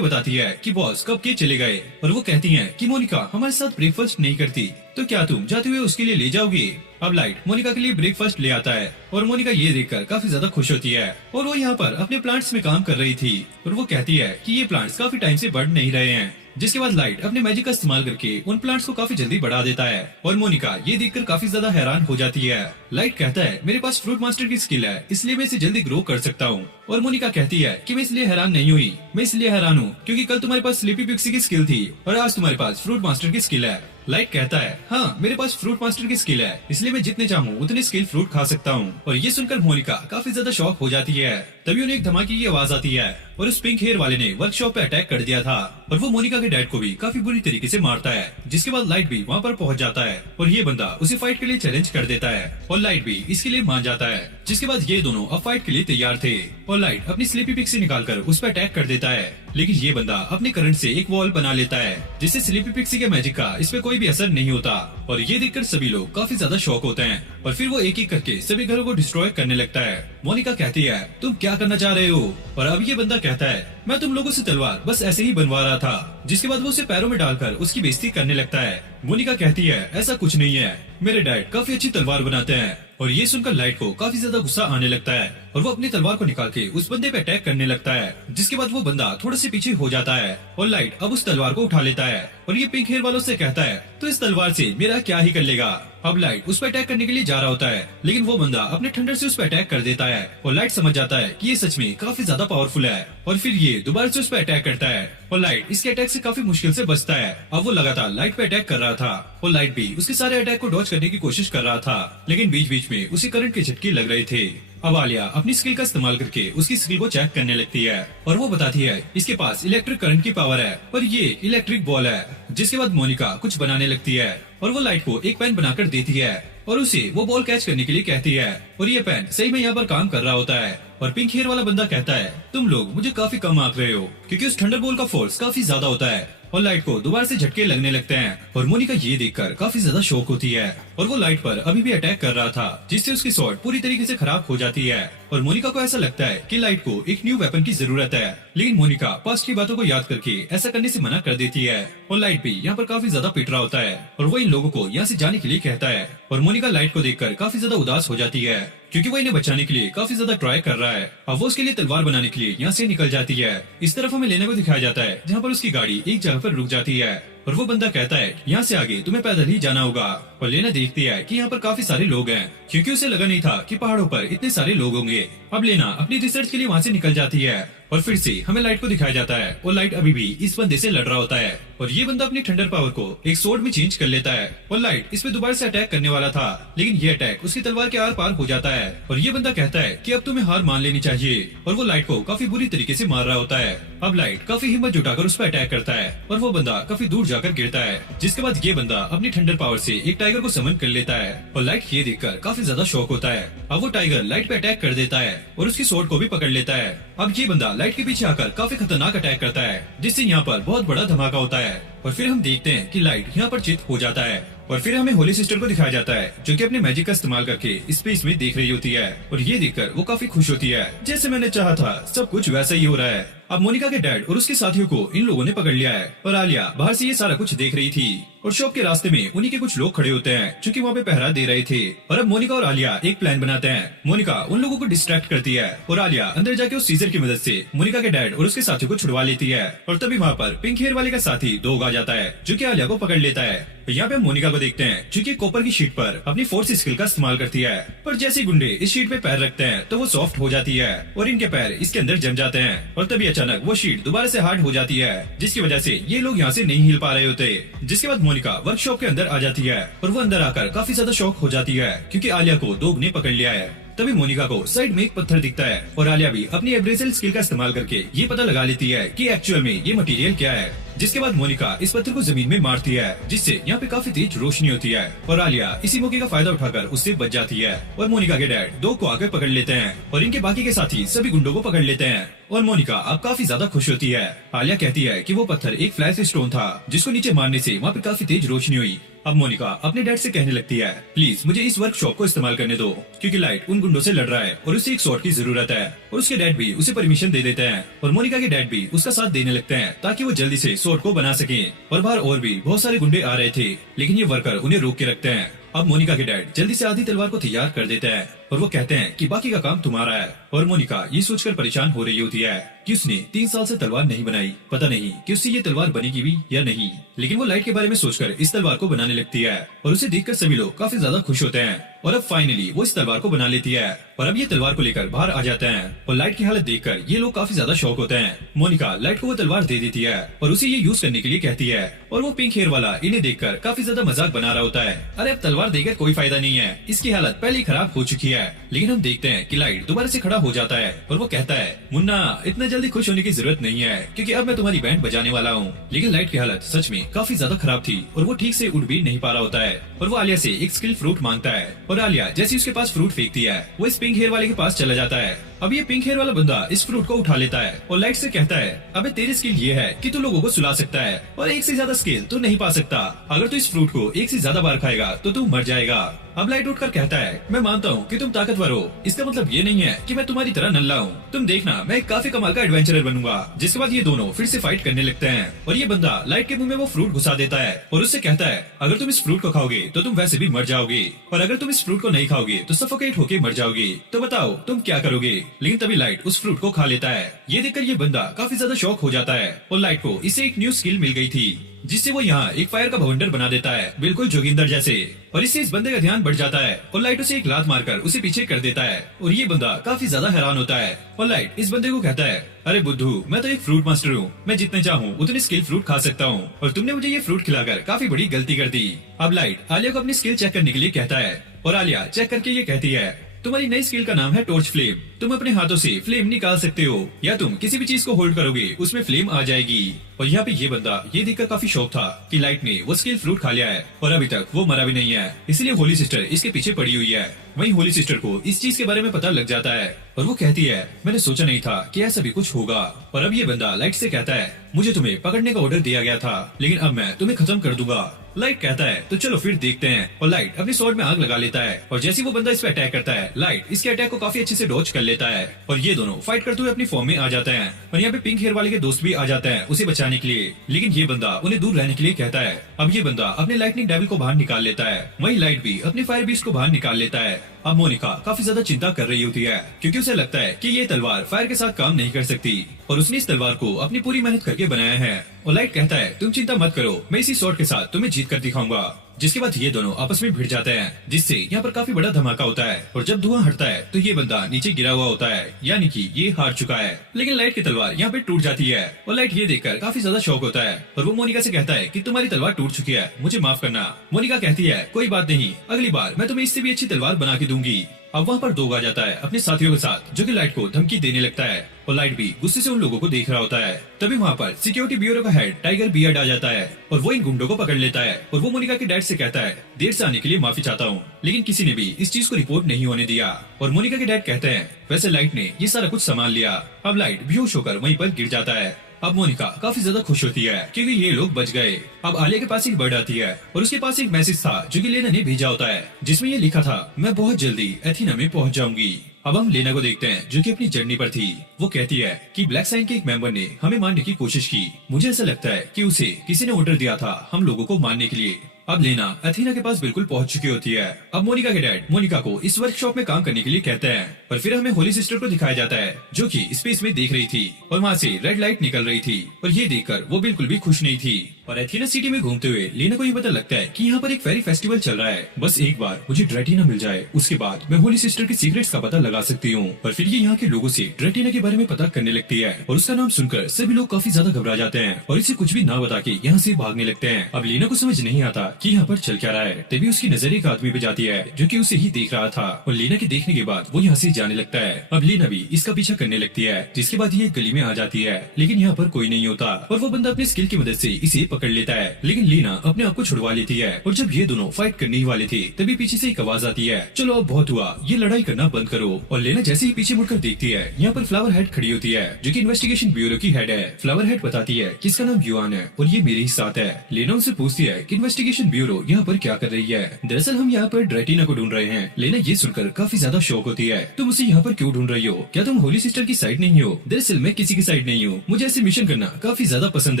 बताती है कि बॉस कब के चले गए और वो कहती है कि मोनिका हमारे साथ ब्रेकफास्ट नहीं करती तो क्या तुम जाते हुए उसके लिए ले जाओगी? अब लाइट मोनिका के लिए ब्रेकफास्ट ले आता है और मोनिका ये देखकर काफी ज्यादा खुश होती है। और वो यहाँ पर अपने प्लांट्स में काम कर रही थी और वो कहती है कि ये प्लांट्स काफी टाइम से बढ़ नहीं रहे हैं। जिसके बाद लाइट अपने मैजिक का इस्तेमाल करके उन प्लांट्स को काफी जल्दी बढ़ा देता है और मोनिका ये देखकर काफी ज्यादा हैरान हो जाती है। लाइट कहता है मेरे पास फ्रूट मास्टर की स्किल है इसलिए मैं इसे जल्दी ग्रो कर सकता हूँ। और मोनिका कहती है कि मैं इसलिए हैरान नहीं हुई, मैं इसलिए हैरान हूँ क्योंकि कल तुम्हारे पास स्लीपी पिक्सी की स्किल थी और आज तुम्हारे पास फ्रूट मास्टर की स्किल है। लाइट कहता है हाँ मेरे पास फ्रूट मास्टर की स्किल है इसलिए मैं जितने चाहूँ उतने स्किल फ्रूट खा सकता हूँ। और ये सुनकर मोनिका काफी ज्यादा शॉक हो जाती है। तभी उन्हें एक धमाके की आवाज आती है और उस पिंक हेयर वाले ने वर्कशॉप पे अटैक कर दिया था और वो मोनिका के डैड को भी काफी बुरी तरीके से मारता है। जिसके बाद लाइट भी वहाँ पर पहुँच जाता है और ये बंदा उसे फाइट के लिए चैलेंज कर देता है और लाइट भी इसके लिए मान जाता है। जिसके बाद ये दोनों अब फाइट के लिए तैयार थे और लाइट अपनी स्लीपी पिक्सी निकालकर उस पर अटैक कर देता है। लेकिन ये बंदा अपने करंट से एक वॉल बना लेता है जिससे स्लीपी पिक्सी के मैजिक का इस पे कोई भी असर नहीं होता। और ये देखकर सभी लोग काफी ज्यादा शॉक होते हैं और फिर वो एक एक करके सभी घरों को डिस्ट्रॉय करने लगता है। मोनिका कहती है तुम क्या करना चाह रहे हो? और अब ये बंदा कहता है मैं तुम लोगों से तलवार बस ऐसे ही बनवा रहा था। जिसके बाद वो उसे पैरों में डालकर उसकी बेइज्जती करने लगता है। मोनिका कहती है ऐसा कुछ नहीं है, मेरे डैड काफी अच्छी तलवार बनाते हैं। और ये सुनकर लाइट को काफी ज्यादा गुस्सा आने लगता है और वो अपनी तलवार को निकाल के उस बंदे पे अटैक करने लगता है। जिसके बाद वो बंदा थोड़े से पीछे हो जाता है और लाइट अब उस तलवार को उठा लेता है और ये पिंक हेयर वालों से कहता है तो इस तलवार से मेरा क्या ही कर लेगा। अब लाइट उस पर अटैक करने के लिए जा रहा होता है लेकिन वो बंदा अपने ठंडर से उस पर अटैक कर देता है और लाइट समझ जाता है कि ये सच में काफी ज्यादा पावरफुल है और फिर ये दोबारा से उस पर अटैक करता है और लाइट इसके अटैक से काफी मुश्किल से बचता है। अब वो लगातार लाइट पे अटैक कर रहा था और लाइट भी उसके सारे अटैक को डॉज करने की कोशिश कर रहा था लेकिन बीच बीच में उसे करंट के झटके लग रहे थे। अब आलिया अपनी स्किल का इस्तेमाल करके उसकी स्किल को चेक करने लगती है और वो बताती है इसके पास इलेक्ट्रिक करंट की पावर है और ये इलेक्ट्रिक बॉल है। जिसके बाद मोनिका कुछ बनाने लगती है और वो लाइट को एक पेन बनाकर देती है और उसे वो बॉल कैच करने के लिए कहती है और ये पेन सही में यहाँ पर काम कर रहा होता है। और पिंक हेयर वाला बंदा कहता है तुम लोग मुझे काफी कम आंक रहे हो क्योंकि उस थंडर बोल्ट का फोर्स काफी ज्यादा होता है। और लाइट को दोबारा से झटके लगने लगते हैं और मोनिका ये देखकर काफी ज्यादा शॉक होती है और वो लाइट पर अभी भी अटैक कर रहा था जिससे उसकी स्वॉर्ड पूरी तरीके से खराब हो जाती है। और मोनिका को ऐसा लगता है कि लाइट को एक न्यू वेपन की जरूरत है लेकिन मोनिका पास्ट की बातों को याद करके ऐसा करने से मना कर देती है। और लाइट भी यहाँ पर काफी ज्यादा पिट रहा होता है और वो इन लोगों को यहाँ से जाने के लिए कहता है और मोनिका लाइट को देखकर काफी ज्यादा उदास हो जाती है क्योंकि वो इन्हें बचाने के लिए काफी ज्यादा ट्राई कर रहा है। अब वो उसके लिए तलवार बनाने के लिए यहाँ से निकल जाती है। इस तरफ हमें लेने को दिखाया जाता है जहाँ पर उसकी गाड़ी एक जगह पर रुक जाती है और वो बंदा कहता है यहाँ से आगे तुम्हें पैदल ही जाना होगा। और लेना देखती है कि यहाँ पर काफी सारे लोग हैं क्योंकि उसे लगा नहीं था कि पहाड़ों पर इतने सारे लोग होंगे। अब लेना अपनी रिसर्च के लिए वहाँ से निकल जाती है और फिर से हमें लाइट को दिखाया जाता है और लाइट अभी भी इस बंदे से लड़ रहा होता है और ये बंदा अपनी थंडर पावर को एक सोर्ड में चेंज कर लेता है और लाइट इस पे दोबारा से अटैक करने वाला था लेकिन ये अटैक उसकी तलवार के आर पार हो जाता है और ये बंदा कहता है कि अब तुम्हें हार मान लेनी चाहिए और वो लाइट को काफी बुरी तरीके से मार रहा होता है। अब लाइट काफी हिम्मत जुटाकर उस पर अटैक करता है और वो बंदा काफी दूर जाकर गिरता है। जिसके बाद ये बंदा अपनी थंडर पावर से एक टाइगर को समन कर लेता है और लाइट ये देखकर काफी ज्यादा शॉक होता है। अब वो टाइगर लाइट पे अटैक कर देता है और उसकी स्वॉर्ड को भी पकड़ लेता है। अब ये बंदा लाइट के पीछे आकर काफी खतरनाक अटैक करता है जिससे यहाँ पर बहुत बड़ा धमाका होता है और फिर हम देखते हैं कि लाइट यहाँ पर चित हो जाता है। और फिर हमें होली सिस्टर को दिखाया जाता है जो कि अपने मैजिक का इस्तेमाल करके स्पेस में देख रही होती है और ये देखकर वो काफी खुश होती है। जैसे मैंने चाहा था सब कुछ वैसा ही हो रहा है। अब मोनिका के डैड और उसके साथियों को इन लोगों ने पकड़ लिया है और आलिया बाहर से ये सारा कुछ देख रही थी और शॉप के रास्ते में उन्हीं के कुछ लोग खड़े होते हैं जो कि वहाँ पे पहरा दे रहे थे। और अब मोनिका और आलिया एक प्लान बनाते हैं। मोनिका उन लोगों को डिस्ट्रैक्ट करती है और आलिया अंदर जाके उस सीजर की मदद से मोनिका के डैड और उसके साथियों को छुड़वा लेती है। और तभी वहाँ पर पिंक हेयर वाले का साथी डॉग आ जाता है जो कि आलिया को पकड़ लेता है। यहाँ पे हम मोनिका को देखते हैं जो कि कॉपर की शीट पर अपनी फोर्स स्किल का इस्तेमाल करती है, पर जैसे ही गुंडे इस शीट पे पैर रखते हैं तो वो सॉफ्ट हो जाती है और इनके पैर इसके अंदर जम जाते हैं। और तभी अचानक वो शीट दोबारा से हार्ड हो जाती है जिसकी वजह से ये लोग यहाँ से नहीं हिल पा रहे होते। जिसके बाद मोनिका वर्कशॉप के अंदर आ जाती है और वो अंदर आकर काफी ज्यादा शॉक हो जाती है क्योंकि आलिया को डॉग ने पकड़ लिया है। तभी मोनिका को साइड में एक पत्थर दिखता है और आलिया भी अपनी एब्रेजल स्किल का इस्तेमाल करके ये पता लगा लेती है कि एक्चुअल में ये मटेरियल क्या है। जिसके बाद मोनिका इस पत्थर को जमीन में मारती है जिससे यहाँ पे काफी तेज रोशनी होती है और आलिया इसी मौके का फायदा उठाकर उससे बच जाती है। और मोनिका के डैड डॉग को आकर पकड़ लेते हैं और इनके बाकी के साथी सभी गुंडों को पकड़ लेते हैं और मोनिका अब काफी ज्यादा खुश होती है। आलिया कहती है कि वो पत्थर एक फ्लैश स्टोन था जिसको नीचे मारने से वहाँ पे काफी तेज रोशनी हुई। अब मोनिका अपने डैड से कहने लगती है, प्लीज मुझे इस वर्कशॉप को इस्तेमाल करने दो क्योंकि लाइट उन गुंडों से लड़ रहा है और उसे एक शॉट की जरूरत है। और उसके डैड भी उसे परमिशन दे देते हैं और मोनिका के डैड भी उसका साथ देने लगते हैं ताकि वो जल्दी से शॉट को बना सके। और बाहर और भी बहुत सारे गुंडे आ रहे थे लेकिन ये वर्कर उन्हें रोक के रखते हैं। अब मोनिका के डैड जल्दी से आधी तलवार को तैयार कर देते हैं और वो कहते हैं कि बाकी का काम तुम्हारा है। और मोनिका ये सोचकर परेशान हो रही होती है कि उसने 3 साल से तलवार नहीं बनाई, पता नहीं कि उससे ये तलवार बनेगी भी या नहीं। लेकिन वो लाइट के बारे में सोचकर इस तलवार को बनाने लगती है और उसे देखकर सभी लोग काफी ज्यादा खुश होते हैं। और अब फाइनली वो इस तलवार को बना लेती है और अब ये तलवार को लेकर बाहर आ जाते हैं और लाइट की हालत देखकर ये लोग काफी ज्यादा शॉक होते हैं। मोनिका लाइट को वो तलवार दे देती है और उसे ये यूज करने के लिए कहती है और वो पिंक हेयर वाला इन्हें देखकर काफी ज्यादा मजाक बना रहा होता है। अरे अब तलवार देकर कोई फायदा नहीं है, इसकी हालत पहले ही खराब हो चुकी है। लेकिन हम देखते हैं कि लाइट दोबारा से खड़ा हो जाता है और वो कहता है, मुन्ना इतना जल्दी खुश होने की जरूरत नहीं है क्योंकि अब मैं तुम्हारी बैंड बजाने वाला हूँ। लेकिन लाइट की हालत सच में काफी ज्यादा खराब थी और वो ठीक से उठ भी नहीं पा रहा होता है और वो आलिया से एक स्किल फ्रूट मांगता है और आलिया जैसे उसके पास फ्रूट फेंकती है वो इस पिंक हेयर वाले के पास चला जाता है। अब ये पिंक हेयर वाला बंदा इस फ्रूट को उठा लेता है और लाइट से कहता है, अबे तेरी स्किल ये है कि तू लोगों को सुला सकता है और एक से ज्यादा स्किल तू नहीं पा सकता। अगर तू इस फ्रूट को एक से ज्यादा बार खाएगा तो तू मर जाएगा। अब लाइट उठकर कहता है, मैं मानता हूँ कि तुम ताकतवर हो, इसका मतलब ये नहीं है कि मैं तुम्हारी तरह नल्ला हूँ। तुम देखना मैं काफी कमाल का एडवेंचरर बनूंगा। जिसके बाद ये दोनों फिर से फाइट करने लगते हैं और ये बंदा लाइट के मुंह में वो फ्रूट घुसा देता है और उससे कहता है, अगर तुम इस फ्रूट को खाओगे तो तुम वैसे भी मर जाओगे और अगर तुम इस फ्रूट को नहीं खाओगे तो सफोकेट होके मर जाओगे। तो बताओ तुम क्या करोगे। लेकिन तभी लाइट उस फ्रूट को खा लेता है। ये देखकर ये बंदा काफी ज्यादा शॉक हो जाता है और लाइट को इससे एक न्यू स्किल मिल गई थी जिससे वो यहाँ एक फायर का भवंडर बना देता है, बिल्कुल जोगिंदर जैसे। और इससे इस बंदे का ध्यान बढ़ जाता है और लाइट उसे एक लात मारकर उसे पीछे कर देता है और ये बंदा काफी ज्यादा हैरान होता है। और लाइट इस बंदे को कहता है, अरे बुद्धू मैं तो एक फ्रूट मास्टर हूँ, मैं जितने चाहूँ उतने स्किल फ्रूट खा सकता हूँ और तुमने मुझे ये फ्रूट खिलाकर काफी बड़ी गलती कर दी। अब लाइट आलिया को अपनी स्किल चेक करने के लिए कहता है और आलिया चेक करके ये कहती है, तुम्हारी नई स्किल का नाम है टॉर्च फ्लेम। तुम अपने हाथों से फ्लेम निकाल सकते हो या तुम किसी भी चीज को होल्ड करोगे उसमें फ्लेम आ जाएगी। और यहाँ पे ये बंदा ये देखकर काफी शौक था कि लाइट ने वो स्किल फ्रूट खा लिया है और अभी तक वो मरा भी नहीं है, इसलिए होली सिस्टर इसके पीछे पड़ी हुई है। वहीं होली सिस्टर को इस चीज के बारे में पता लग जाता है और वो कहती है, मैंने सोचा नहीं था कि ऐसा भी कुछ होगा। और अब ये बंदा लाइट से कहता है, मुझे तुम्हें पकड़ने का ऑर्डर दिया गया था लेकिन अब मैं तुम्हें खत्म कर दूंगा। लाइट कहता है, तो चलो फिर देखते हैं। और लाइट अपनी स्वॉर्ड में आग लगा लेता है और जैसे वो बंदा इस पे अटैक करता है लाइट इसके अटैक को काफी अच्छे से डॉज कर लेता है और ये दोनों फाइट करते हुए अपनी फॉर्म में आ जाते हैं। और यहाँ पे पिंक हेयर वाले के दोस्त भी आ जाते हैं उसे बचाने के लिए, लेकिन ये बंदा उन्हें दूर रहने के लिए कहता है। अब ये बंदा अपने लाइटनिंग डेविल को बाहर निकाल लेता है, वही लाइट भी अपने फायर बीस्ट को बाहर निकाल लेता है। अब मोनिका काफी ज्यादा चिंता कर रही होती है क्योंकि उसे लगता है कि ये तलवार फायर के साथ काम नहीं कर सकती और उसने इस तलवार को अपनी पूरी मेहनत करके बनाया है। और लाइट कहता है, तुम चिंता मत करो, मैं इसी शॉट के साथ तुम्हें जीत कर दिखाऊंगा। जिसके बाद ये दोनों आपस में भिड़ जाते हैं जिससे यहाँ पर काफी बड़ा धमाका होता है और जब धुआं हटता है तो ये बंदा नीचे गिरा हुआ होता है, यानी कि ये हार चुका है। लेकिन लाइट की तलवार यहाँ पे टूट जाती है और लाइट ये देखकर काफी ज्यादा शौक होता है और वो मोनिका से कहता है कि तुम्हारी तलवार टूट चुकी है, मुझे माफ करना। मोनिका कहती है, कोई बात नहीं, अगली बार मैं तुम्हें इससे भी अच्छी तलवार बना के दूंगी। अब वहाँ पर डॉग आ जाता है अपने साथियों के साथ जो कि लाइट को धमकी देने लगता है और लाइट भी गुस्से से उन लोगों को देख रहा होता है। तभी वहाँ पर सिक्योरिटी ब्यूरो का हेड टाइगर बियर्ड आ जाता है और वो इन गुंडों को पकड़ लेता है और वो मोनिका के डैड से कहता है, देर से आने के लिए माफी चाहता हूँ, लेकिन किसी ने भी इस चीज को रिपोर्ट नहीं होने दिया। और मोनिका के डैड कहते हैं, वैसे लाइट ने ये सारा कुछ संभाल लिया। अब लाइट बेहोश होकर वहीं पर गिर जाता है। अब मोनिका काफी ज्यादा खुश होती है क्योंकि ये लोग बच गए। अब आलिया के पास एक बर्ड आती है और उसके पास एक मैसेज था जो कि लेना ने भेजा होता है जिसमें ये लिखा था, मैं बहुत जल्दी एथेना में पहुंच जाऊंगी। अब हम लेना को देखते हैं जो कि अपनी जर्नी पर थी। वो कहती है कि ब्लैक साइन के एक मेंबर ने हमें मारने की कोशिश की। मुझे ऐसा लगता है कि उसे किसी ने ऑर्डर दिया था हम लोगों को मारने के लिए। अब लेना अथीना के पास बिल्कुल पहुंच चुकी होती है। अब मोनिका के डैड मोनिका को इस वर्कशॉप में काम करने के लिए कहते हैं, पर फिर हमें होली सिस्टर को दिखाया जाता है जो कि स्पेस में देख रही थी और वहाँ से रेड लाइट निकल रही थी और ये देखकर वो बिल्कुल भी खुश नहीं थी। और एथीना सिटी में घूमते हुए लेना को ये पता लगता है कि यहाँ पर एक फेरी फेस्टिवल चल रहा है। बस एक बार मुझे ड्रैटिना मिल जाए, उसके बाद मैं होली सिस्टर के सीक्रेट्स का पता लगा सकती हूँ। और फिर ये यहाँ के लोगों से ड्रैटिना के बारे में पता करने लगती है और उसका नाम सुनकर सभी लोग काफी ज्यादा घबरा जाते हैं और इसे कुछ भी ना बता के यहाँ से भागने लगते हैं। अब लेना को समझ नहीं आता कि यहाँ पर चल क्या रहा है। तभी उसकी नजर एक आदमी पे जाती है जो कि उसे ही देख रहा था और लेना के देखने के बाद वो यहाँ से जाने लगता है। अब लेना भी इसका पीछा करने लगती है, जिसके बाद ये एक गली में आ जाती है, लेकिन यहाँ पर कोई नहीं होता और वो बंदा अपने स्किल की मदद से इसे पकड़ लेता है। लेकिन लीना अपने आप को छुड़वा लेती है और जब ये दोनों फाइट करने ही वाले थे तभी पीछे से एक आवाज आती है, चलो अब बहुत हुआ, ये लड़ाई करना बंद करो। और लेना जैसे ही पीछे मुड़कर देखती है यहाँ पर फ्लावर हेड खड़ी होती है जो कि इन्वेस्टिगेशन ब्यूरो की हेड है। फ्लावर हेड बताती है कि इसका नाम युआन है और ये मेरे ही साथ है। लेना उनसे पूछती है कि इन्वेस्टिगेशन ब्यूरो यहाँ पर क्या कर रही है। दरअसल हम यहाँ पर ड्रैटिना को ढूंढ रहे हैं। लेना ये सुनकर काफी ज्यादा शौक होती है, तुम उसे यहाँ पर क्यों ढूंढ रही हो, क्या तुम होली सिस्टर की साइड नहीं हो। दरअसल मैं किसी की साइड नहीं हूँ, मुझे ऐसे मिशन करना काफी ज्यादा पसंद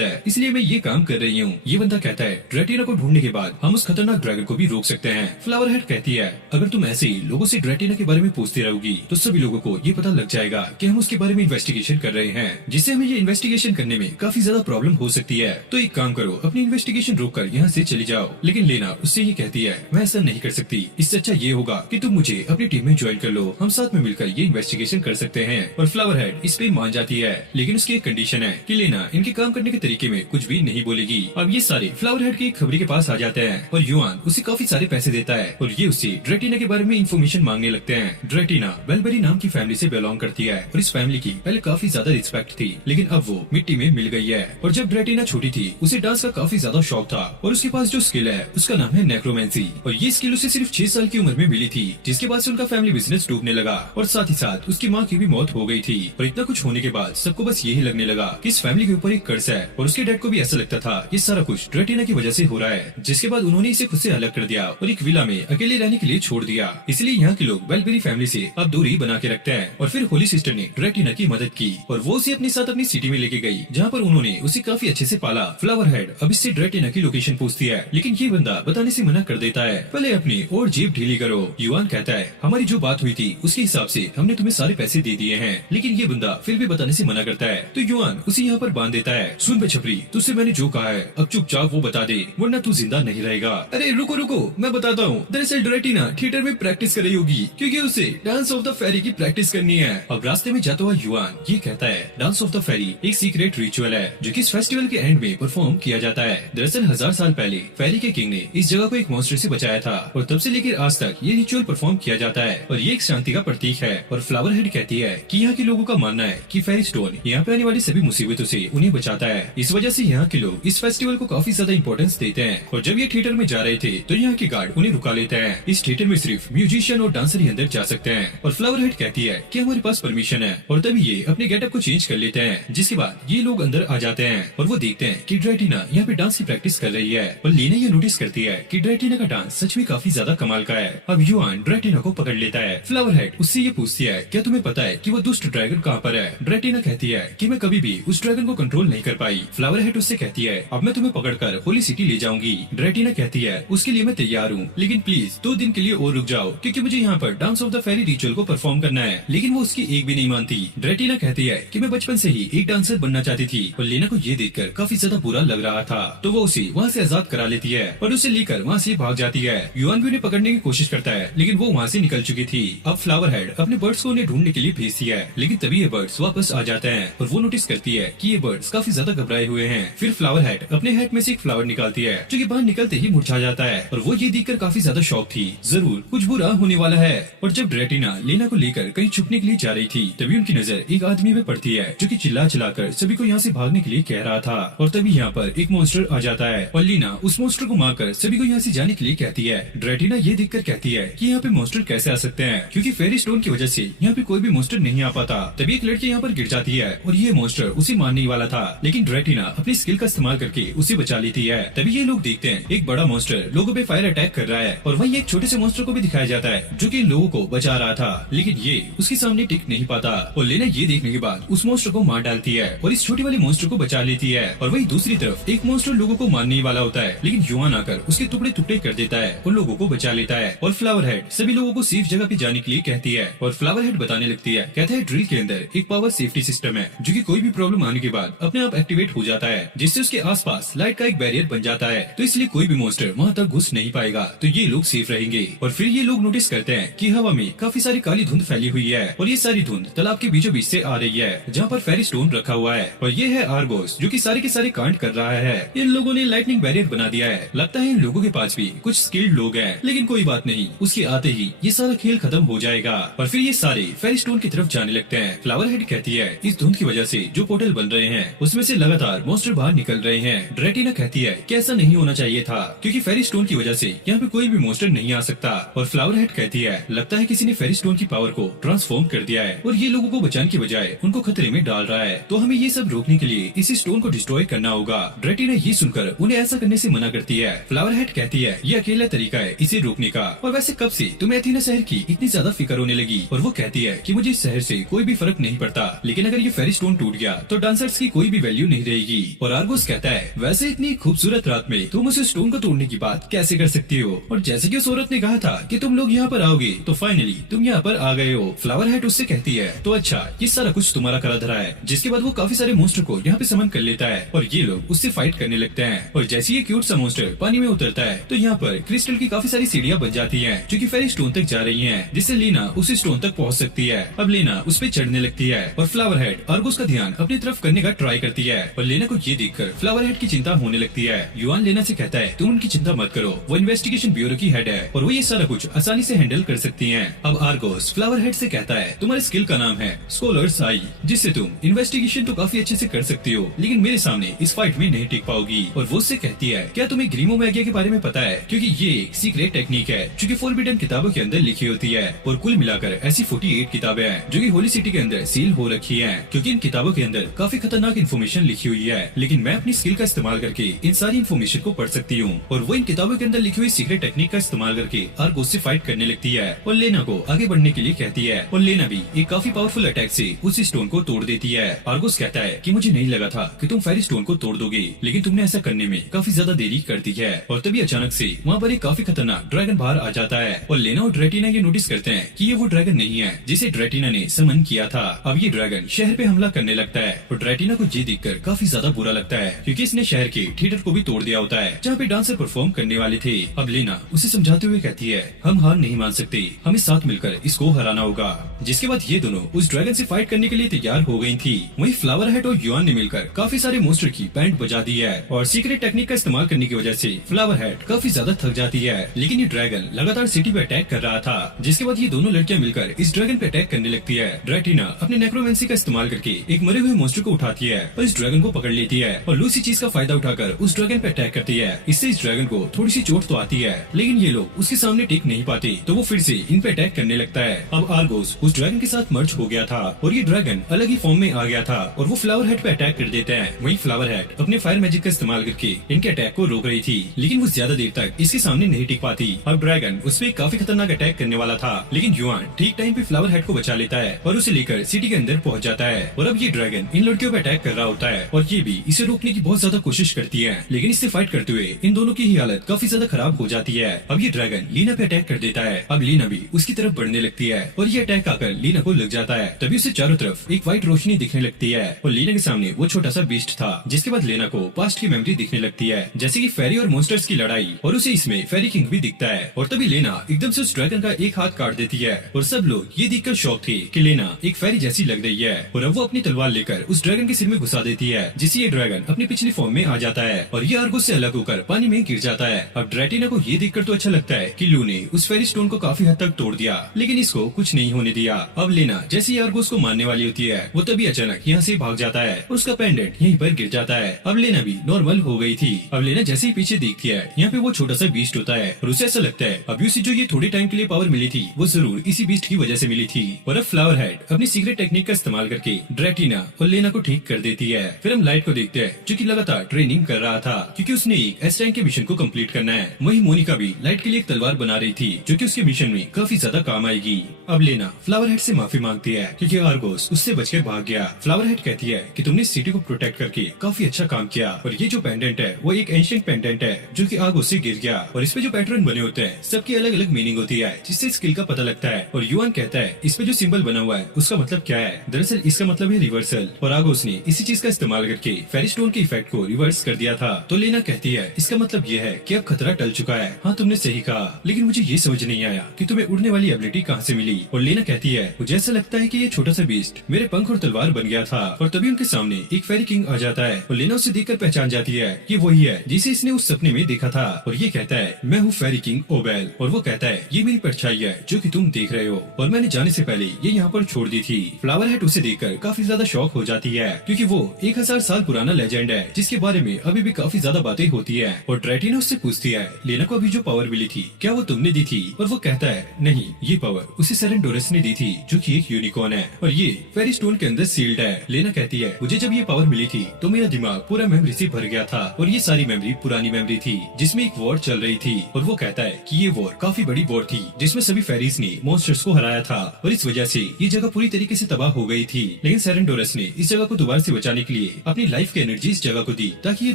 है, इसलिए मैं ये काम कर रही हूँ। ये बंदा कहता है ड्रैटिना को ढूंढने के बाद हम उस खतरनाक ड्रैगन को भी रोक सकते हैं। फ्लावर हेड कहती है अगर तुम ऐसे ही लोगों से ड्रैटिना के बारे में पूछती रहोगी तो सभी लोगों को ये पता लग जाएगा कि हम उसके बारे में इन्वेस्टिगेशन कर रहे हैं, जिससे हमें ये इन्वेस्टिगेशन करने में काफी ज्यादा प्रॉब्लम हो सकती है। तो एक काम करो, अपनी इन्वेस्टिगेशन रोक कर यहाँ से चली जाओ। लेकिन लेना उससे ये कहती है मैं ऐसा नहीं कर सकती, इससे अच्छा ये होगा कि तुम मुझे अपनी टीम में ज्वाइन कर लो, हम साथ में मिलकर ये इन्वेस्टिगेशन कर सकते हैं। और फ्लावर हेड इस पे मान जाती है, लेकिन उसकी एक कंडीशन है कि लेना इनके काम करने के तरीके में कुछ भी नहीं बोलेगी। अब ये सारे फ्लावर हेड की खबरी के पास आ जाते हैं और युआन उसे काफी सारे पैसे देता है और ये उससे ड्रैटिना के बारे में इन्फॉर्मेशन मांगने लगते हैं। ड्रैटिना बेलबेरी नाम की फैमिली से बिलोंग करती है और इस फैमिली की पहले काफी ज्यादा रिस्पेक्ट थी, लेकिन अब वो मिट्टी में मिल गई है। और जब ड्रैटिना छोटी थी उसे डांस का काफी ज्यादा शौक था और उसके पास जो स्किल है उसका नाम है नेक्रोमेंसी और ये स्किल उसे सिर्फ 6 साल की उम्र में मिली थी, जिसके बाद से उनका फैमिली बिजनेस डूबने लगा और साथ ही साथ उसकी माँ की भी मौत हो गई थी। और इतना कुछ होने के बाद सबको बस यही लगने लगा कि इस फैमिली के ऊपर एक कर्ज है और उसके डैड को भी ऐसा लगता था ये सारा कुछ ड्रैटिना की वजह से हो रहा है, जिसके बाद उन्होंने इसे खुद से अलग कर दिया और एक विला में अकेले रहने के लिए छोड़ दिया। इसलिए यहाँ के लोग बेलबेरी फैमिली से अब दूरी बना के रखते हैं। और फिर होली सिस्टर ने ड्रैटिना की मदद की और वो उसे अपने साथ अपनी सिटी में लेके गई, जहाँ पर उन्होंने उसे काफी अच्छे से पाला। फ्लावर हेड अब इससे ड्रैटिना की लोकेशन पूछती है, लेकिन ये बंदा बताने से मना कर देता है, पहले अपनी और जेब ढीली करो। युआन कहता है हमारी जो बात हुई थी उसके हिसाब से हमने तुम्हें सारे पैसे दे दिए हैं, लेकिन ये बंदा फिर भी बताने से मना करता है। तो युआन उसे यहाँ पर बांध देता है, सुन बे छपरी, तुझसे मैंने जो कहा है अब चुपचाप वो बता दे वरना तू जिंदा नहीं रहेगा। अरे रुको रुको मैं बताता हूँ। दरअसल ड्रैटिना थिएटर में प्रैक्टिस कर रही होगी क्योंकि उसे डांस ऑफ द फेरी की प्रैक्टिस करनी है। अब रास्ते में जाता हुआ युआन ये कहता है डांस ऑफ द फेरी एक सीक्रेट रिचुअल है जो कि इस फेस्टिवल के एंड में परफॉर्म किया जाता है। दरअसल 1000 साल पहले फेरी के किंग ने इस जगह को एक मॉन्स्टर से बचाया था और तब से लेकर आज तक ये रिचुअल परफॉर्म किया जाता है और ये एक शांति का प्रतीक है। और फ्लावर हेड कहती है कि यहाँ के लोगों का मानना है कि फेरी स्टोन यहाँ पे आने वाली सभी मुसीबतों से उन्हें बचाता है, इस वजह से यहाँ के लोग इस फेस्टिवल को काफी ज्यादा इंपॉर्टेंस देते हैं। और जब ये थिएटर में जा रहे थे तो यहाँ के गार्ड उन्हें रुका लेते हैं। इस थिएटर में सिर्फ म्यूजिशियन और डांसर ही अंदर जा सकते हैं और फ्लावर हेड कहती है कि हमारे पास परमिशन है और तभी ये अपने गेटअप को चेंज कर लेते हैं, जिसके बाद ये लोग अंदर आ जाते हैं और वो देखते हैं कि ड्रैटिना यहाँ पे डांस की प्रैक्टिस कर रही है। और लीना ये नोटिस करती है कि ड्रैटिना का डांस सच में काफी ज्यादा कमाल का है। अब युआन ड्रैटिना को पकड़ लेता है। फ्लावर हेड उससे ये पूछती है क्या तुम्हें पता है कि वो दुष्ट ड्रैगन कहाँ पर है। ड्रैटिना कहती है कि मैं कभी भी उस ड्रैगन को कंट्रोल नहीं कर पाई। फ्लावर हेड उससे कहती है अब मैं तुम्हें पकड़कर होली सिटी ले जाऊंगी। ड्रैटिना कहती है उसके लिए मैं तैयार हूँ, लेकिन प्लीज 2 दिन के लिए और रुक जाओ क्योंकि मुझे यहाँ पर dance of the fairy ritual को परफॉर्म करना है। लेकिन वो उसकी एक भी नहीं मानती। ड्रैटिना कहती है कि मैं बचपन से ही एक डांसर बनना चाहती थी और लेना को ये देखकर काफी ज्यादा बुरा लग रहा था, तो वो उसे वहाँ से आजाद करा लेती है और उसे लेकर वहाँ से भाग जाती है। युआन भी उन्हें पकड़ने की कोशिश करता है लेकिन वो वहाँ से निकल चुकी थी। अब फ्लावर हेड अपने बर्ड्स को उन्हें ढूंढने के लिए भेजती है, लेकिन तभी ये बर्ड्स वापस आ जाते हैं और वो नोटिस करती है कि ये बर्ड्स काफी ज्यादा घबराए हुए हैं। फिर फ्लावर हेड अपने हेड में से एक फ्लावर निकालती है जो कि बाहर निकलते ही मुरझा जाता है और वो ये देखकर काफी ज्यादा शॉक थी, जरूर कुछ बुरा होने वाला है। और जब ड्रैटिना लेना को लेकर कहीं छुपने के लिए जा रही थी तभी उनकी नजर एक आदमी पे पड़ती है जो कि चिल्ला चिल्लाकर सभी को यहाँ से भागने के लिए कह रहा था। और तभी यहाँ पर एक मॉन्स्टर आ जाता है और लीना उस मॉन्स्टर को मारकर सभी को यहाँ से जाने के लिए कहती है। ड्रैटिना ये देखकर कहती है कि यहाँ पे मॉन्स्टर कैसे आ सकते हैं क्योंकि फेरी स्टोन की वजह से यहाँ पे कोई भी मॉन्स्टर नहीं आ पाता। तभी एक लड़की यहाँ पर गिर जाती है और ये मॉन्स्टर उसे मारने ही वाला था, लेकिन ड्रैटिना अपनी स्किल का इस्तेमाल करके उसे बचा लेती है। तभी ये लोग देखते हैं एक बड़ा मॉन्स्टर लोगों पे फायर अटैक कर रहा है और वहीं एक छोटे से मॉन्स्टर को भी दिखाया जाता है जो कि लोगों को बचा रहा था, लेकिन ये उसके सामने टिक नहीं पाता और लेना ये देखने के बाद उस मॉन्स्टर को मार डालती है और इस छोटे वाले मॉन्स्टर को बचा लेती है। और वहीं दूसरी तरफ एक मॉन्स्टर लोगों को मारने वाला होता है, लेकिन युआन आकर उसके टुकड़े टुकड़े कर देता है और लोगों को बचा लेता है। और फ्लावर हेड सभी लोगों को सेफ जगह पे जाने के लिए कहती है और फ्लावर हेड बताने लगती है, कहता है ड्रिल के अंदर एक पावर सेफ्टी सिस्टम है जो कि कोई भी प्रॉब्लम आने के बाद अपने आप एक्टिवेट हो जाता है, जिससे उसके आसपास लाइट का एक बैरियर बन जाता है, तो इसलिए कोई भी मॉन्स्टर वहाँ तक घुस नहीं पाएगा, तो ये लोग सेफ रहेंगे। और फिर ये लोग नोटिस करते हैं कि हवा में काफी सारी काली धुंध फैली हुई है और ये सारी धुंध तालाब के बीचों बीच से आ रही है जहाँ पर फेरी स्टोन रखा हुआ है और ये है आर्गोस जो कि सारे के सारे कांड कर रहा है। इन लोगों ने लाइटनिंग बैरियर बना दिया है, लगता है इन लोगों के पास भी कुछ स्किल्ड लोग हैं, लेकिन कोई बात नहीं, उसके आते ही ये सारा खेल खत्म हो जाएगा। और फिर ये सारे फेरी स्टोन की तरफ जाने लगते हैं। फ्लावर हेड कहती है इस धुंध की वजह से जो पोर्टल बन रहे हैं उसमें से लगातार मॉन्स्टर बाहर निकल रहे हैं। ड्रेटिना कहती है कि ऐसा नहीं होना चाहिए था क्योंकि फेरी स्टोन की वजह से यहाँ पे कोई भी मॉन्स्टर नहीं आ सकता। और फ्लावर हेड कहती है लगता है किसी ने फेरी स्टोन की पावर को ट्रांसफॉर्म कर दिया है और ये लोगों को बचाने की बजाय उनको खतरे में डाल रहा है, तो हमें ये सब रोकने के लिए इसी स्टोन को डिस्ट्रॉय करना होगा। ड्रेटिना ये सुनकर उन्हें ऐसा करने से मना करती है। फ्लावर हेड कहती है ये अकेला तरीका है इसे रोकने का, और वैसे कब से तुम्हें एथेना शहर की इतनी ज्यादा फिक्र होने लगी। और वो कहती है कि मुझे इस शहर से कोई भी फर्क नहीं पड़ता, लेकिन अगर ये फेरी स्टोन टूट गया तो डांसर्स की कोई भी वैल्यू नहीं रहेगी। और आर्गोस कहता है वैसे इतनी खूबसूरत रात में तुम उस स्टोन को तोड़ने की बात कैसे कर सकती हो, और जैसे कि उस औरत ने कहा था कि तुम लोग यहाँ पर आओगे तो फाइनली तुम यहाँ पर आ गए हो। फ्लावर हेड उससे कहती है तो अच्छा ये सारा कुछ तुम्हारा करा धरा है, जिसके बाद वो काफी सारे मॉन्स्टर को यहाँ पे समन कर लेता है और ये लोग उससे फाइट करने लगते हैं। और जैसे ये क्यूट सा मॉन्स्टर पानी में उतरता है तो यहाँ पर क्रिस्टल की काफी सारी सीढ़ियाँ बन जाती हैं जो कि फेरी स्टोन तक जा रही हैं, जिससे लीना उस स्टोन तक पहुँच सकती है। अब लीना उस पे चढ़ने लगती है और फ्लावर हेड आर्गोस का ध्यान अपनी तरफ करने का ट्राई करती है और लेना को ये देखकर फ्लावर हेड की चिंता होने लगती है। युआन लेना से कहता है तुम उनकी चिंता मत करो, वो इन्वेस्टिगेशन ब्यूरो की हेड है और वो ये सारा कुछ आसानी से हैंडल कर सकती हैं। अब आर्गोस फ्लावर हेड से कहता है तुम्हारे स्किल का नाम है स्कॉलर्स आई, जिससे तुम इन्वेस्टिगेशन तो काफी अच्छे से कर सकती हो, लेकिन मेरे सामने इस फाइट में नहीं टिक पाओगी। और वो उससे कहती है क्या तुम्हें ग्रीमो मैगिया के बारे में पता है, क्योंकि ये एक सीक्रेट टेक्निक है जो कि फॉरबिडन किताबों के अंदर लिखी होती है और कुल मिलाकर ऐसी 48 किताबें हैं जो कि होली सिटी के अंदर सील हो रखी हैं, क्योंकि इन किताबों के अंदर काफी खतरनाक इन्फॉर्मेशन लिखी हुई है, लेकिन मैं अपनी स्किल का इस्तेमाल करके इन सारी इन्फॉर्मेशन को पढ़ सकती हूँ। और वो इन किताबों के अंदर लिखी हुई सीक्रेट टेक्निक का इस्तेमाल करके आर्गोस से फाइट करने लगती है और लेना को आगे बढ़ने के लिए कहती है और लेना भी एक काफी पावरफुल अटैक से उस स्टोन को तोड़ देती है। आर्गोस कहता है कि मुझे नहीं लगा था कि तुम फेरी स्टोन को तोड़ दोगे, लेकिन तुमने ऐसा करने में काफी ज्यादा देरी कर दी है। और तभी अचानक से वहाँ पर एक काफी खतरनाक ड्रैगन बाहर आ जाता है और लेना और ड्रेटिना ये नोटिस करते हैं कि ये वो ड्रैगन नहीं है जिसे ड्रेटिना ने समन किया था। अब ये ड्रैगन शहर पे हमला करने लगता है और ड्रेटिना को ये देखकर काफी ज्यादा बुरा लगता है क्योंकि इसने शहर के थिएटर को भी तोड़ दिया होता है जहाँ पे डांसर परफॉर्म करने वाले थे। अब लेना उसे समझाते हुए कहती है हम हार नहीं मान सकते, हमें साथ मिलकर इसको हराना होगा। जिसके बाद ये दोनों उस ड्रैगन से फाइट करने के लिए तैयार हो गई थी। वहीं फ्लावर हेड और युआन ने मिलकर काफी सारे मॉन्स्टर की बैंड बजा दी है और सीक्रेट टेक्निक का इस्तेमाल करने की वजह से फ्लावर हेड काफी ज्यादा थक जाती है, लेकिन ये ड्रैगन लगातार सिटी पे अटैक कर रहा था। जिसके बाद ये दोनों लड़कियां मिलकर इस ड्रैगन पे अटैक करने लगती है। ड्रेटिना अपने नेक्रोमेंसी का इस्तेमाल करके एक मरे हुए मॉन्स्टर को उठाती है और इस ड्रैगन को पकड़ लेती है और लूसी चीज का फायदा उठाकर उस ड्रैगन पे अटैक करती है। इससे इस ड्रैगन को थोड़ी सी चोट तो आती है, लेकिन ये लोग उसके सामने टिक नहीं पाते, तो वो फिर से इन पे अटैक करने लगता है। अब आर्गोस उस ड्रैगन के साथ मर्ज हो गया था और ये ड्रैगन अलग ही फॉर्म में आ गया था और वो फ्लावर हेड पे अटैक कर देते हैं। वहीं फ्लावर हेड अपने फायर मैजिक का इस्तेमाल करके इनके अटैक को रोक रही थी, लेकिन वो ज्यादा देर तक इसके सामने नहीं टिक पाती। अब ड्रैगन उस पे काफी खतरनाक अटैक करने वाला था, लेकिन युआन ठीक टाइम पे फ्लावर हेड को बचा लेता है और उसे लेकर सिटी के अंदर पहुंच जाता है। और अब ये ड्रैगन इन लड़कियों पे अटैक कर रहा होता है और ये भी इसे रोकने की बहुत ज्यादा कोशिश करती है, लेकिन इससे फाइट करते हुए इन दोनों की ही हालत काफी ज्यादा खराब हो जाती है। अब ये ड्रैगन लीना पे अटैक कर देता है। अब लीना भी उसकी तरफ बढ़ने लगती है और ये अटैक आकर लीना को लग जाता है। तभी उसे चारों तरफ एक व्हाइट रोशनी दिखने लगती है और लीना के सामने वो छोटा सा बीस्ट था। जिसके बाद लीना को पास्ट की मेमोरी दिखने लगती है, जैसे कि फेरी और मॉन्स्टर्स की लड़ाई, और उसे इसमें फेरी किंग भी दिखता है। और तभी लेना एकदम से उस ड्रैगन का एक हाथ काट देती है और सब लोग ये देखकर शॉक थे कि लेना एक फेरी जैसी लग रही है। और अब वो अपनी तलवार लेकर उस ड्रैगन के सिर में घुसा देती है, जिससे ये ड्रैगन अपनी पिछली फॉर्म में आ जाता है और ये आर्गोस से अलग होकर पानी में गिर जाता है। अब ड्रेटिना को ये देखकर तो अच्छा लगता है कि लू ने उस फेरी स्टोन को काफी हद तक तोड़ दिया, लेकिन इसको कुछ नहीं होने दिया। अब लेना जैसे ही आर्गोस को मारने वाली होती है, वो तभी अचानक यहाँ से भाग जाता है और उसका पेंडेंट यहीं पर गिर जाता है। अब लेना भी नॉर्मल हो गई थी। अब लेना जैसे ही पीछे देखती है, यहाँ पे वो छोटा सा बीस्ट होता है और उसे ऐसा लगता है अभी उसे जो ये थोड़े टाइम के लिए पावर मिली थी वो जरूर इसी बीस्ट की वजह से मिली थी। और अब फ्लावर हेड अपनी सीक्रेट टेक्निक का इस्तेमाल करके ड्रेटिना और लेना को ठीक कर देती है। फिर हम लाइट को देखते हैं जो कि लगातार ट्रेनिंग कर रहा था क्योंकि उसने एक एस रैंक के मिशन को कंप्लीट करना है। वहीं मोनिका भी लाइट के लिए एक तलवार बना रही थी जो कि उसके मिशन में काफी ज्यादा काम आएगी। अब लेना फ्लावर हेड से माफी मांगती है क्योंकि आर्गोस उससे बचकर भाग गया। फ्लावर हेड कहती है कि तुमने सिटी को प्रोटेक्ट करके काफी अच्छा काम किया और ये जो पेंडेंट है वो एक एंशिएंट पेंडेंट है जो कि आर्गोस से गिर गया और इसपे जो पैटर्न बने होते हैं सबकी अलग अलग मीनिंग होती है जिससे स्किल का पता लगता है। और युआन कहता है इस पे जो सिंबल बना हुआ है उसका मतलब क्या है। दरअसल इसका मतलब है रिवर्सल और आर्गोस ने इसी चीज का इस्तेमाल करके फेरी स्टोन के इफेक्ट को रिवर्स कर दिया था। तो लेना कहती है इसका मतलब ये है कि अब खतरा टल चुका है। हाँ तुमने सही कहा, लेकिन मुझे ये समझ नहीं आया कि तुम्हें उड़ने वाली एबिलिटी कहाँ से मिली। और लेना कहती है मुझे ऐसा लगता है कि ये छोटा सा बीस्ट मेरे पंख और तलवार बन गया था। और तभी उनके सामने एक फेरी किंग आ जाता है और लेना उसे देखकर पहचान जाती है कि वही है जिसे इसने उस सपने में देखा था। और ये कहता है मैं हूँ फेरी किंग ओबेल। और वो कहता है ये मेरी परछाई है जो कि तुम देख रहे हो और मैंने जाने से पहले ये यहाँ पर छोड़ दी थी। फ्लावर हेड उसे देखकर काफी ज्यादा शॉक हो जाती है क्योंकि वो 1000 साल पुराना लेजेंड है जिसके बारे में अभी भी काफी ज्यादा बातें होती है। और ड्रैटिना उससे पूछती है लेना को अभी जो पावर मिली थी क्या वो तुमने दी थी। और वो कहता है नहीं, ये पावर उसे सेरेंडोरस ने दी थी जो कि एक यूनिकॉर्न है और ये फेरी स्टोन के अंदर सील्ड है। लेना कहती है मुझे जब ये पावर मिली थी तो मेरा दिमाग पूरा मेमोरी से भर गया था और ये सारी मेमोरी पुरानी मेमोरी थी जिसमें एक वॉर चल रही थी। और वो कहता है कि ये वॉर काफी बड़ी वॉर थी जिसमें सभी फेरीज ने मॉन्स्टर्स को हराया था और इस वजह से ये जगह पूरी तरीके से तबाह हो गई थी। लेकिन सेरेंडोरस ने इस जगह को दोबारा से बचाने के लिए अपनी लाइफ की एनर्जी इस जगह को दी ताकि ये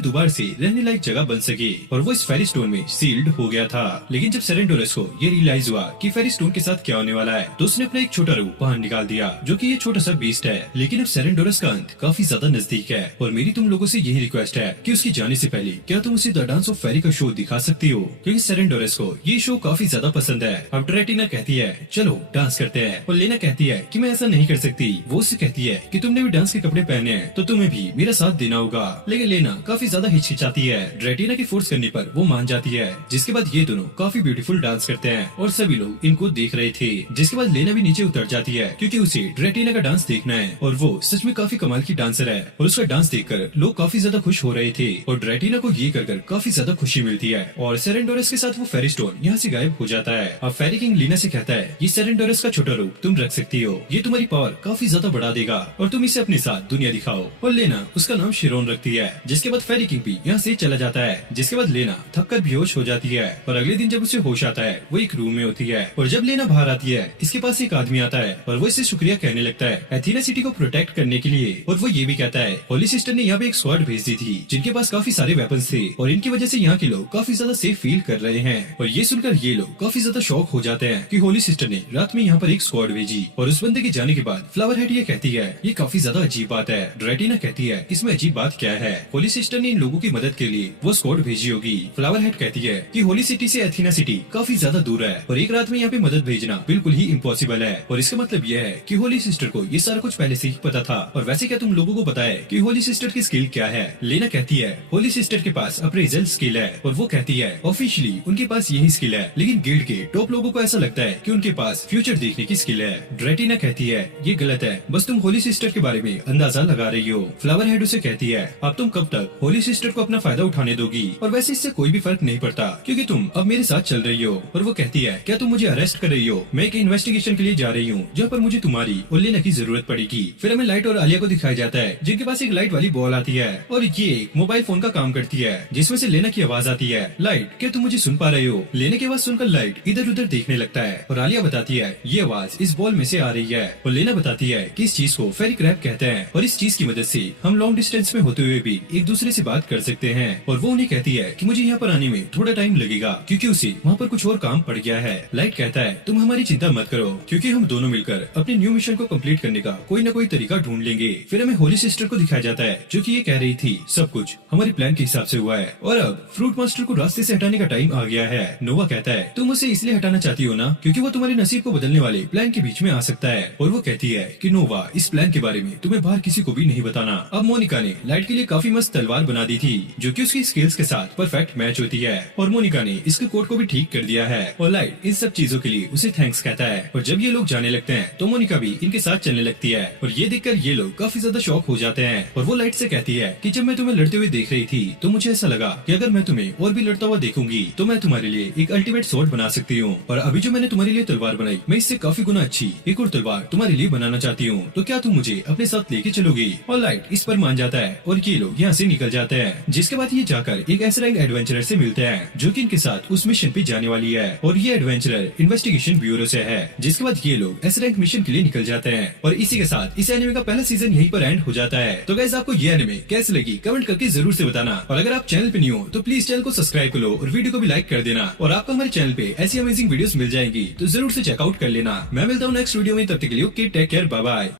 दोबारा से रहने लायक जगह बन सके और वो इस फेरी स्टोन में सील्ड हो गया था। लेकिन जब सेरेंडोरस को ये रियलाइज हुआ कि फेरी स्टोन के साथ क्या होने वाला है तो उसने अपना एक छोटा रूप बाहर निकाल दिया जो कि ये छोटा सा बीस्ट है। लेकिन अब सेरेंडोरस का अंत काफी ज्यादा नजदीक है और मेरी तुम लोगों से यही रिक्वेस्ट है कि उसकी जाने से पहले क्या तुम उसे द डांस ऑफ फेरी का शो दिखा सकती हो क्योंकि सेरेंडोरस को ये शो काफी ज्यादा पसंद है। अब ड्रैटिना कहती है चलो डांस करते हैं और लेना कहती है कि मैं ऐसा नहीं कर सकती। वो उससे कहती है कि तुमने भी डांस के कपड़े पहने हैं तो तुम्हें भी मेरा साथ देना होगा। लेकिन लेना काफी ज्यादा हिचकिचाती है। ड्रैटिना की फोर्स करने पर वो मान जाती है जिसके बाद ये दोनों काफी ब्यूटीफुल डांस करते हैं और सभी लोग इनको देख रहे थे। जिसके बाद लेना भी नीचे उतर जाती है क्योंकि उसे ड्रैटिना का डांस देखना है और वो सच में काफी कमाल की डांसर है और उसका डांस देखकर लोग काफी ज्यादा खुश हो रहे थे और ड्रैटिना को ये कर काफी ज्यादा खुशी मिलती है। और सेरेंडोरस के साथ वो फेरी स्टोन यहाँ से गायब हो जाता है। अब फेरी किंग लीना से कहता है ये सेरेंडोरस का छोटा रूप तुम रख सकती हो, ये तुम्हारी पावर काफी ज्यादा बढ़ा देगा और तुम इसे अपने साथ दुनिया दिखाओ। और लेना उसका नाम शिरोन रखती है। जिसके बाद फेरी किंग भी यहाँ से चला जाता है। जिसके बाद लेना थककर बेहोश हो जाती है और अगले दिन जब उसे होश आता है वो एक रूम में होती है और जब लेना बाहर आती है इसके पास एक आदमी आता है और वो इससे शुक्रिया कहने लगता है एथेना सिटी को प्रोटेक्ट करने के लिए। और वो ये भी कहता है होली सिस्टर ने यहाँ पे एक स्क्वाड भेज दी थी जिनके पास काफी सारे वेपन्स थे और इनकी वजह से यहाँ के लोग काफी ज्यादा सेफ फील कर रहे हैं। और ये सुनकर ये लोग काफी ज्यादा शॉक हो जाते हैं कि होली सिस्टर ने रात में यहाँ पर एक स्क्वाड भेजी। और उस बंदे के जाने के बाद फ्लावर हेड ये कहती है ये काफी ज्यादा अजीब बात है। ड्रैटिना कहती है इसमें अजीब बात क्या है, होली सिस्टर ने इन लोगों की मदद के लिए वो स्क्वाड भेजी होगी। फ्लावर हेड कहती है कि होली सिटी से एथेना सिटी काफी ज्यादा दूर है और एक रात में यहाँ पे मदद भेजना बिल्कुल ही इम्पॉसिबल है। और इसका मतलब यह है कि होली सिस्टर को ये सारा कुछ पहले से ही पता था। और वैसे क्या तुम लोगों को पता है कि होली सिस्टर की स्किल क्या है। लेना कहती है होली सिस्टर के पास अप्रेजल स्किल है और वो कहती है ऑफिशियली उनके पास यही स्किल है लेकिन गिल्ड के टॉप लोगों को ऐसा लगता है कि उनके पास फ्यूचर देखने की स्किल है। ड्रैटिना कहती है ये गलत है, बस तुम होली सिस्टर के बारे में अंदाजा लगा रही हो। फ्लावर हेड उसे कहती है अब तुम कब तक होली सिस्टर को अपना फायदा उठाने दोगी और वैसे इससे कोई भी फर्क नहीं पड़ता क्योंकि तुम अब मेरे साथ चल रही हो। और वो कहती है क्या तुम मुझे अरेस्ट कर रही हो, मैं एक इन्वेस्टिगेशन के लिए जा रही हूँ जहाँ पर मुझे तुम्हारी और लेना की जरूरत पड़ेगी। फिर हमें लाइट और आलिया को दिखाया जाता है जिनके पास एक लाइट वाली बॉल आती है और ये एक मोबाइल फोन का काम करती है जिसमें से लेना की आवाज आती है लाइट क्या तुम मुझे सुन पा रहे हो। लेने की आवाज सुनकर लाइट इधर उधर देखने लगता है और आलिया बताती है ये आवाज इस बॉल में से आ रही है। और लेना बताती है कि इस चीज को फेरी क्रैब कहते हैं और इस चीज की मदद से हम लॉन्ग डिस्टेंस में होते हुए भी एक दूसरे से बात कर सकते हैं। और वो उन्हें कहती है कि मुझे यहाँ पर आने में थोड़ा टाइम लगेगा क्योंकि उसे वहाँ पर कुछ और काम पड़ गया है। लाइट कहता है तुम हमारी चिंता मत करो क्योंकि हम दोनों मिलकर अपने न्यू मिशन को कंप्लीट करने का कोई न कोई तरीका ढूंढ लेंगे। फिर हमें होली सिस्टर को दिखाया जाता है जो कि ये कह रही थी सब कुछ हमारे प्लान के हिसाब से हुआ है और अब फ्रूट मास्टर को रास्ते से हटाने का टाइम आ गया है। नोवा कहता है तुम उसे इसलिए हटाना चाहती हो ना क्योंकि वो तुम्हारे नसीब को बदलने वाले प्लान के बीच में आ सकता है। और वो कहती है कि नोवा इस प्लान के बारे में तुम्हें बाहर किसी को भी नहीं बताना। अब मोनिका ने लाइट के लिए काफी मस्त तलवार बना दी थी जो कि उसकी स्किल्स के साथ परफेक्ट मैच होती है और मोनिका ने इसके कोड को भी ठीक कर दिया है और लाइट इन सब चीजों के लिए उसे थैंक्स कहता है। और जब ये लोग जाने लगते हैं तो मोनिका भी इनके साथ चलने लगती है और ये देखकर ये लोग काफी ज्यादा शॉक हो जाते हैं। और वो लाइट से कहती है कि जब मैं तुम्हें लड़ते हुए देख रही थी तो मुझे ऐसा लगा कि अगर मैं तुम्हें और भी लड़ता हुआ देखूंगी तो मैं तुम्हारे लिए एक अल्टीमेट स्वॉर्ड बना सकती हूँ और अभी जो मैंने तुम्हारे लिए तलवार बनाई मैं इससे काफी गुना अच्छी एक और तलवार तुम्हारे लिए बनाना चाहती हूँ तो क्या तुम मुझे अपने साथ लेके चलोगी। और लाइट इस पर मान जाता है और ये लोग लोग यहाँ से निकल जाते हैं, जिसके बाद ये जाकर एक एस रैंक एडवेंचरर से मिलते हैं जो कि इनके साथ उस मिशन पे जाने वाली है। और ये एडवेंचरर इन्वेस्टिगेशन ब्यूरो से है, जिसके बाद ये लोग एस रैंक मिशन के लिए निकल जाते हैं। और इसी के साथ इस एनिमे का पहला सीजन यहीं पर एंड हो जाता है। तो गाइस, आपको ये एनिमे कैसी लगी कमेंट करके जरूर से बताना। और अगर आप चैनल पे न्यू हो तो प्लीज चैनल को सब्सक्राइब कर लो और वीडियो को भी लाइक कर देना। और आपको हमारे चैनल पे ऐसी अमेजिंग वीडियोस मिल जाएंगी तो जरूर से चेकआउट कर लेना। मैं मिलता हूँ नेक्स्ट वीडियो में, तब तक के लिए okay, take care, bye bye.